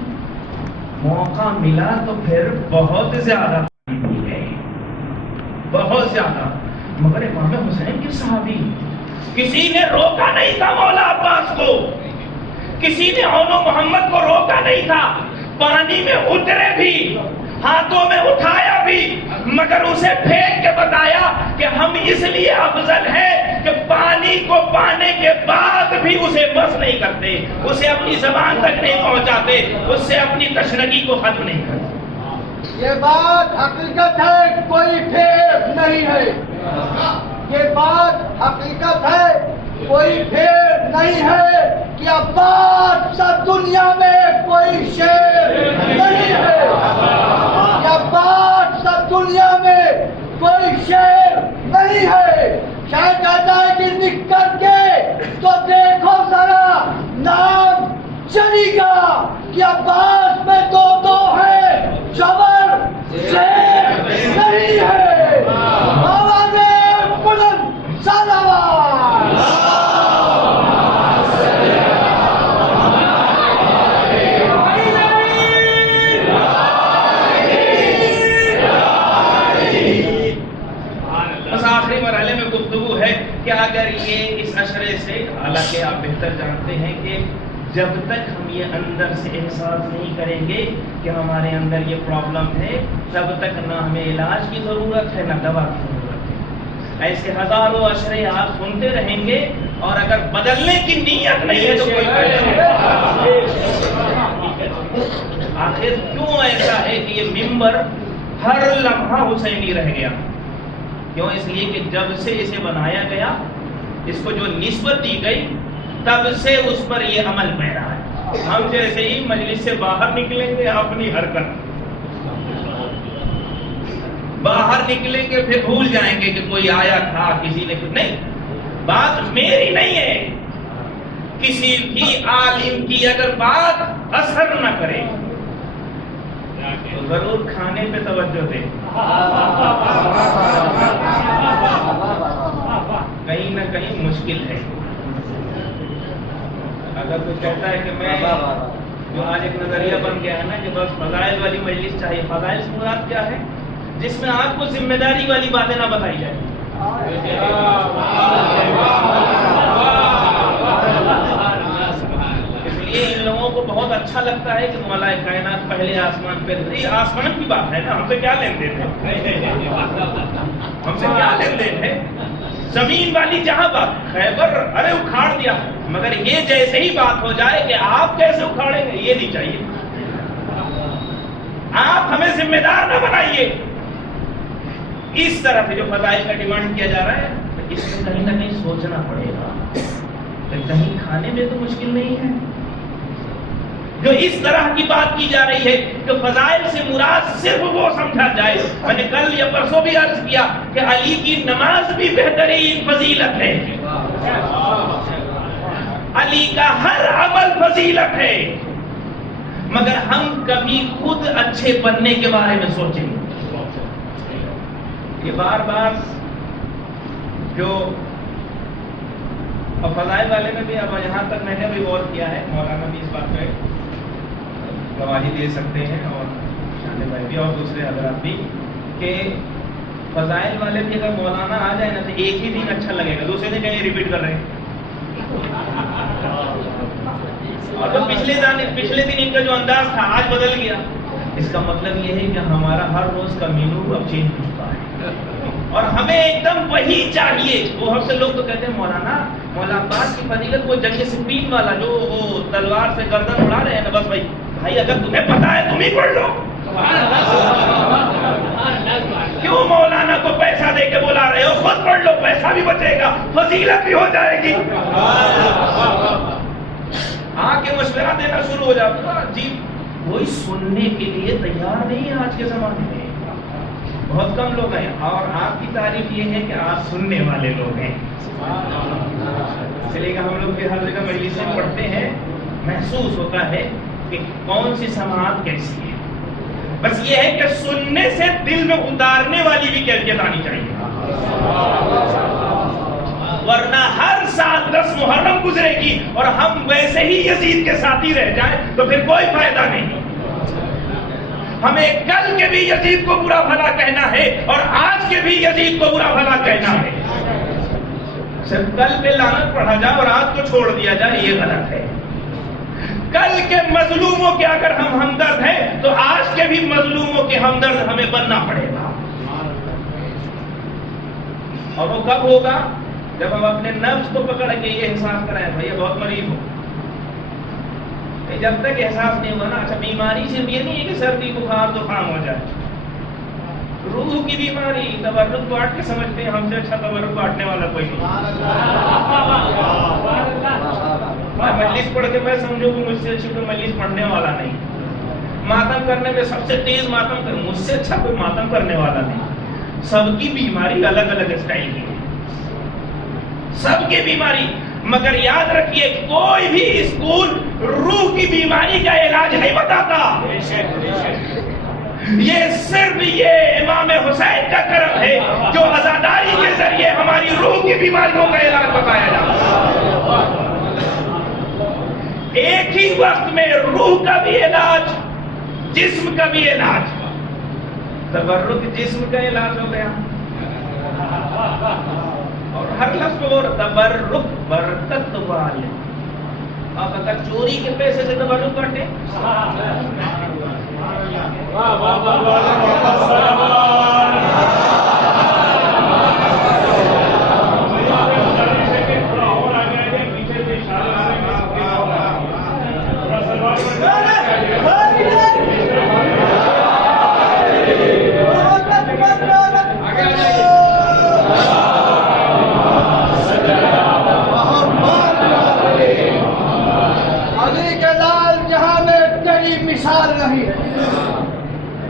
موقع ملا تو پھر بہت زیادہ ہے، بہت زیادہ۔ مگر امام حسین کے صحابی، کسی نے روکا نہیں تھا مولا عباس کو، کسی نے اونو محمد کو روکا نہیں تھا، پانی میں اترے بھی، ہاتھوں میں اٹھایا بھی، مگر اسے پھینک کے بتایا کہ ہم اس لیے افضل ہیں کہ پانی کو پانے کے بعد بھی اسے بس نہیں کرتے، اسے اپنی زبان تک نہیں پہنچاتے، اس سے اپنی تشنگی کو ختم نہیں کرتے۔ یہ بات حقیقت ہے، کوئی پھیر نہیں ہے، یہ بات حقیقت ہے، کوئی پھیر نہیں ہے کہ عباس سب دنیا میں کوئی شیر نہیں ہے، کہ عباس سب دنیا میں کوئی شیر نہیں ہے۔ شاید کہتا ہے کہ لکھ کر کے تو دیکھو ذرا نام چلی گا کہ عباس میں دو ہے، جبر شیر نہیں ہے۔ آواز بلند صلوات۔ کہ اگر یہ اس اشرے سے، حالانکہ آپ بہتر جانتے ہیں کہ جب تک ہم یہ اندر سے احساس نہیں کریں گے کہ ہمارے اندر یہ پرابلم ہے، تب تک نہ ہمیں علاج کی ضرورت ہے نہ دوا کی ضرورت ہے۔ ایسے ہزاروں اشرے آپ سنتے رہیں گے، اور اگر بدلنے کی نیت نہیں ہے تو کوئی آخر کیوں ایسا ہے کہ یہ ممبر ہر لمحہ حسینی رہ گیا. کیوں؟ اس لیے کہ جب سے اسے بنایا گیا، اس کو جو نسبت دی گئی، تب سے اس پر یہ عمل پیرا ہے. ہم جیسے ہی مجلس سے باہر نکلیں گے، اپنی حرکت باہر نکلیں گے، پھر بھول جائیں گے کہ کوئی آیا تھا، کسی نے. نہیں، بات میری نہیں ہے. کسی بھی عالم کی اگر بات اثر نہ کرے تو ضرور کھانے پہ توجہ دے. کہیں نہ کہیں مشکل ہے. اگر کوئی کہتا ہے کہ میں جو آج ایک نظریہ بن گیا ہے نا کہ بس فضائل والی مجلس چاہیے. فضائل سے مراد کیا ہے؟ جس میں آپ کو ذمہ داری والی باتیں نہ بتائی جائیں. اس لیے ان لوگوں کو بہت اچھا لگتا ہے کہ مولا کائنات پہلے آسمان پہ. آسمان کی بات ہے نا، ہم سے کیا لین دین ہے؟ ہم سے کیا لین دین ہے؟ زمین والی جہاں بات خیبر ارے اکھاڑ دیا، مگر یہ جیسے ہی بات ہو جائے کہ آپ کیسے اکھاڑیں گے، یہ نہیں چاہیے. آپ ہمیں ذمہ دار نہ بنائیے. اس طرح سے جو فضائل کا ڈیمانڈ کیا جا رہا ہے، اس میں کہیں نہ کہیں سوچنا پڑے گا کہ کہیں کھانے میں تو مشکل نہیں ہے. جو اس طرح کی بات کی جا رہی ہے کہ فضائل سے مراد صرف وہ سمجھا جائے. میں نے کل یا پرسوں بھی عرض کیا کہ علی کی نماز بھی بہترین فضیلت ہے. علی کا ہر عمل فضیلت ہے. مگر ہم کبھی خود اچھے بننے کے بارے میں سوچیں گے. یہ بار بار جو فضائل والے میں بھی، اب یہاں تک میں نے بھی غور کیا ہے، مولانا بھی اس بات پہ گواہی دے سکتے ہیں اور شان بھائی بھی اور دوسرے حضرات بھی، کہ فضائل والے بھی اگر مولانا آ جائے نا تو ایک ہی دن اچھا لگے گا، دوسرے دن کہیں ریپیٹ کر رہے ہیں. اور تو پچھلے دن ان کا جو انداز تھا آج بدل گیا. اس کا مطلب یہ ہے کہ ہمارا ہر روز کا مینو اب چینج ہو چکا ہے اور ہمیں ایک دم وہی چاہیے. بہت سے لوگ تو کہتے ہیں مولانا مولا عباس کی فضیلت وہ جنگ صفین والا جو وہ تلوار سے گردن اڑا رہے ہیں نا، بس بھائی اگر تمہیں پتا ہے تم ہی پڑھ لو. کیوں مولانا کو پیسہ دے کے بلا رہے ہو؟ خود پڑھ لو، پیسہ بھی بچے گا، فضیلت بھی ہو جائے گی. آ کے مشورہ دینا شروع ہو جاتا. جی کوئی سننے کے لیے تیار نہیں ہے آج کے زمانے میں. بہت کم لوگ ہیں اور آپ کی تعریف یہ ہے کہ آپ سننے والے لوگ ہیں. اس لیے کہ ہم لوگ بھی ہر جگہ مجلسیں پڑھتے ہیں، محسوس ہوتا ہے کہ کون سی سماعت کیسی ہے. بس یہ ہے کہ سننے سے دل میں اتارنے والی بھی کیفیت آنی چاہیے. ورنہ ہر سال 10 محرم گزرے گی اور ہم ویسے ہی یزید کے ساتھی رہ جائیں تو پھر کوئی فائدہ نہیں. ہمیں کل کے بھی یزید کو برا بھلا کہنا ہے اور آج کے بھی یزید کو برا بھلا کہنا ہے. صرف کل پہ لعنت پڑھا جائے اور آج کو چھوڑ دیا جائے، یہ غلط ہے. کل کے مظلوموں کے اگر ہم ہمدرد ہیں تو آج کے بھی مظلوموں کے ہمدرد ہمیں بننا پڑے گا. اور وہ کب ہوگا؟ جب ہم اپنے نفس کو پکڑ کے یہ احساس کرائیں بھائی بہت مریض ہو. جب تک احساس نہیں ہوا نا. اچھا بیماری صرف یہ نہیں ہے کہ سردی بخار زکام ہو جائے. روح کی بیماری تبرک بانٹ کے سمجھتے ہیں ہم سے اچھا تبرک بانٹنے والا کوئی نہیں. مجلس پڑھ کے میں سمجھوں کہ مجھ سے اچھی کوئی مجلس پڑھنے والا نہیں. ماتم کرنے میں سب سے تیز ماتم کر مجھ سے اچھا کوئی ماتم کرنے والا نہیں. سب کی بیماری الگ الگ اسٹائل کی ہے، سب کی بیماری. مگر یاد رکھیے کوئی بھی اسکول روح کی بیماری کا علاج نہیں بتاتا. یہ صرف یہ امام حسین کا کرم ہے جو عزاداری کے ذریعے ہماری روح کی بیماریوں کا علاج بتایا جاتا ہے. ایک ہی وقت میں روح کا بھی علاج، جسم کا بھی علاج. تبرک جسم کا علاج ہو گیا اور ہر لفظ کو تبرک برکت والے. آپ اگر چوری کے پیسے سے تبرک کرتے مثال نہیں ہے.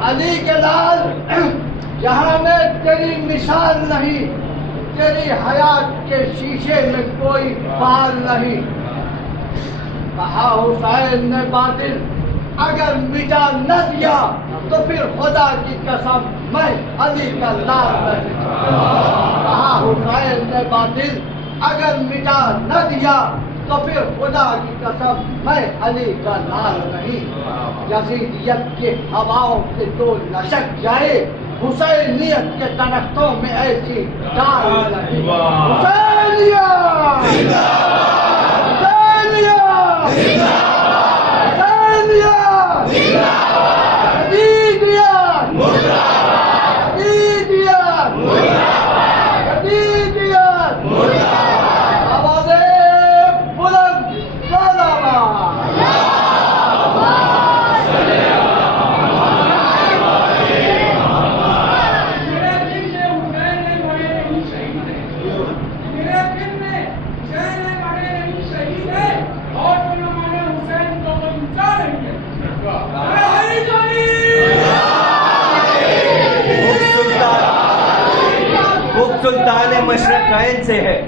علی کے لال جہاں میں تیری مثال نہیں، تیری حیات کے شیشے میں کوئی بال نہیں. کہا حسین نے باطل اگر مٹا نہ دیا تو پھر خدا کی قسم میں علی کا لال نہیں. کہا حسین نے باطل اگر مٹا نہ دیا تو پھر خدا کی قسم میں علی کا لال نہیں. یزیدیت کے ہواؤں سے تو لشک جائے، حسینیت کے درختوں میں ایسی ڈال نہیں. حسینیت سلطان مشرقین سے ہے.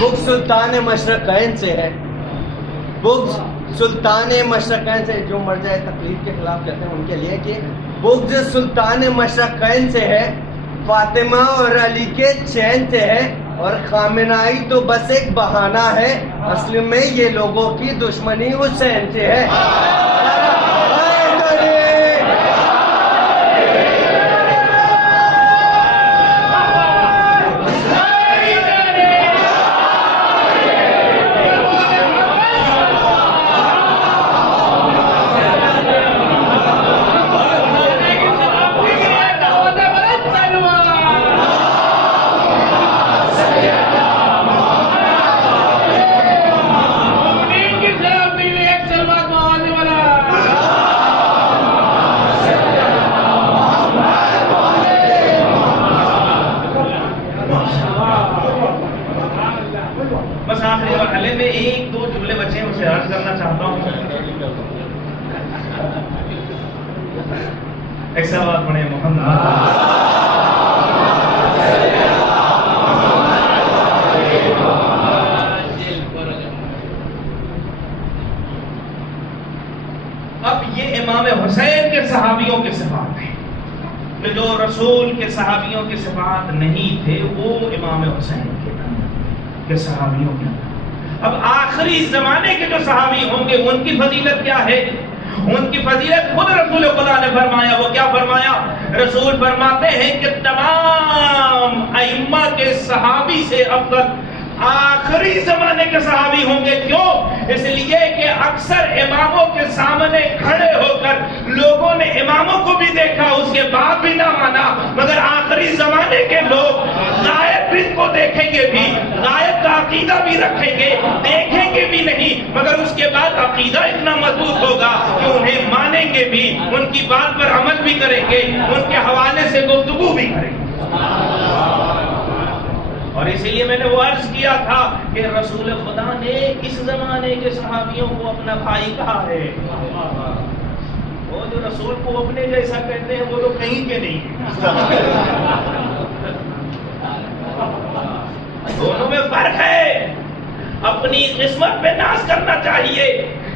بغض سلطان مشرقین سے ہے. بغض سلطان مشرقین سے، جو مرجع تقلید کے خلاف کہتے ہیں ان کے لیے، کہ بغض سلطان مشرقین سے ہے، فاطمہ اور علی کے چین سے ہے، اور خامنائی تو بس ایک بہانہ ہے، اصل میں یہ لوگوں کی دشمنی حسین سے ہے. بس آخری مرحلے میں ایک دو جملے بچے ہیں، اسے عرض کرنا چاہتا ہوں. ایک سوال پڑھے محمد. اب یہ امام حسین کے صحابیوں کے صفات ہیں، کہ جو رسول کے صحابیوں کے صفات نہیں تھے وہ امام حسین کے صحابیوں کے. اب آخری زمانے کے جو صحابی ہوں گے ان کی فضیلت کیا ہے؟ ان کی فضیلت خود رسول خدا نے فرمایا. وہ کیا فرمایا؟ رسول فرماتے ہیں کہ تمام ائمہ کے صحابی سے افضل آخری زمانے کے صحابی ہوں گے. کیوں؟ اس لیے کہ اکثر اماموں کے سامنے کھڑے ہو کر لوگوں نے اماموں کو بھی دیکھا، اس کے بعد بھی نہ مانا، مگر آخری زمانے کے لوگ غائب کو دیکھیں گے بھی، غائب کا عقیدہ بھی رکھیں گے، دیکھیں گے بھی نہیں، مگر اس کے بعد عقیدہ اتنا مضبوط ہوگا کہ انہیں مانیں گے بھی، ان کی بات پر عمل بھی کریں گے، ان کے حوالے سے گفتگو بھی کریں گے. اور اسی لیے میں نے وہ عرض کیا تھا کہ رسول خدا نے اس زمانے کے صحابیوں کو اپنا بھائی کہا ہے. وہ جو رسول کو اپنے جیسا کہتے ہیں وہ لوگ کہیں کے نہیں ہیں. دونوں میں فرق ہے. اپنی قسمت پہ ناز کرنا چاہیے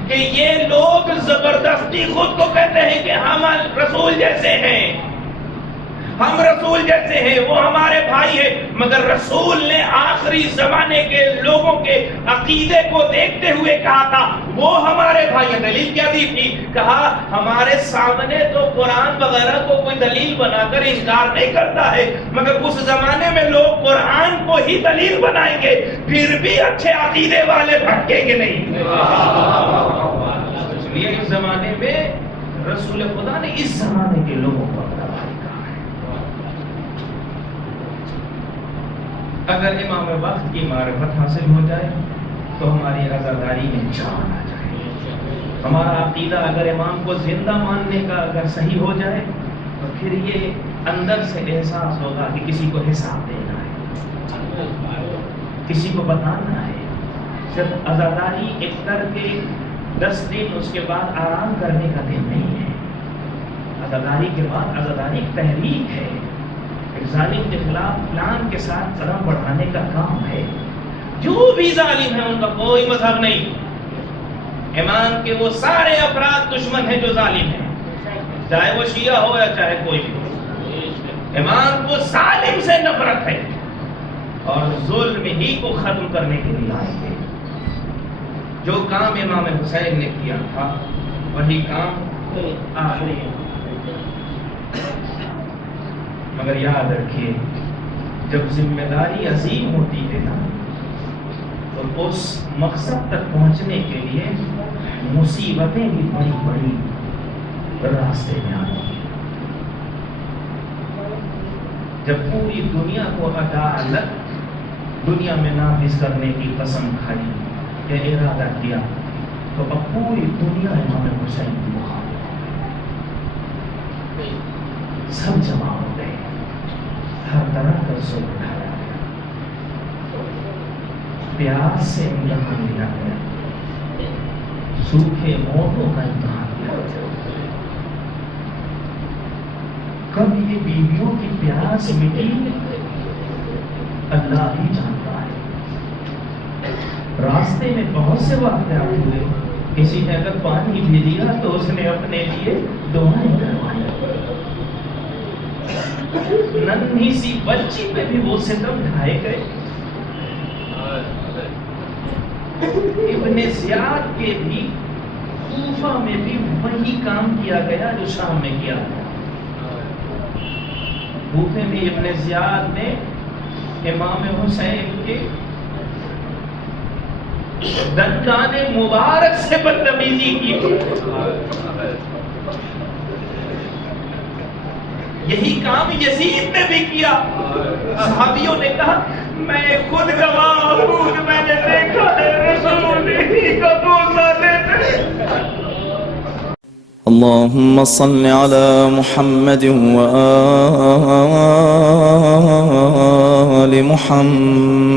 کہ یہ لوگ زبردستی خود کو کہتے ہیں کہ ہم رسول جیسے ہیں، ہم رسول جیسے ہیں، وہ ہمارے بھائی ہیں، مگر رسول نے آخری زمانے کے لوگوں کے عقیدے کو دیکھتے ہوئے کہا تھا وہ ہمارے بھائی ہیں. دلیل کیا دی تھی؟ کہا ہمارے سامنے تو قرآن وغیرہ کو کوئی دلیل بنا کر انکار نہیں کرتا ہے، مگر اس زمانے میں لوگ قرآن کو ہی دلیل بنائیں گے، پھر بھی اچھے عقیدے والے بھٹکیں گے نہیں. اس لیے اس زمانے میں رسول خدا نے اس زمانے کے لوگوں کو اگر امام وقت کی معرفت حاصل ہو جائے تو ہماری عزاداری میں جان آ جائے. ہمارا عقیدہ اگر امام کو زندہ ماننے کا اگر صحیح ہو جائے تو پھر یہ اندر سے احساس ہوگا کہ کسی کو حساب دینا ہے, کسی کو بتانا ہے. صرف عزاداری ایک کر کے 10 دن اس کے بعد آرام کرنے کا دن نہیں ہے. عزاداری کے بعد عزاداری ایک تحریک ہے, ایک ظالم کے خلاف پلان کے ساتھ قدم بڑھانے کا کام ہے. جو بھی ظالم ہے ان کا کوئی مذہب نہیں. امام کے وہ سارے افراد دشمن ہیں جو ظالم ہیں, چاہے وہ شیعہ ہو یا چاہے کوئی بھی ہو. امام کو ظالم سے نفرت ہے اور ظلم ہی کو ختم کرنے کے لیے آئے تھے. جو کام امام حسین نے کیا تھا وہی کام آخری ہے. مگر یاد رکھیے, جب ذمہ داری عظیم ہوتی ہے نا تو اس مقصد تک پہنچنے کے لیے مصیبتیں بھی بڑی بڑی راستے میں آتی ہیں. جب پوری دنیا کو عدالت دنیا میں نافذ کرنے کی قسم کھائی یا ارادہ کیا تو اب پوری دنیا امام حسین کی مخالف سب جمع ہو گئے, ہر طرح کا ظلم اٹھایا گیا, پیاس سے امتحان لیا گیا, سوکھے موتوں کا امتحان لیا گیا. کب یہ بیویوں کی پیاس مٹی اللہ ہی جانتا ہے. راستے میں بہت سے واقعات ہوئے, کسی نے اگر پانی بھی دیا تو اس نے اپنے لیے دعائیں کروائی. ننھی سی بچی پہ بھی وہ ستم ڈھائے گئے. ابن زیاد کے بھی کوفہ میں بھی وہی کام کیا گیا جو شام میں کیا گیا. کوفے میں ابن زیاد نے امام حسین کے دندان مبارک سے بدتمیزی کی. یہی کام یزید نے بھی کیا. صحابیوں نے کہا میں خود گواہ ہوں کہ میں نے دیکھا ہے رسول ہی کا بوسہ لیتے. اللهم صل على محمد وآل محمد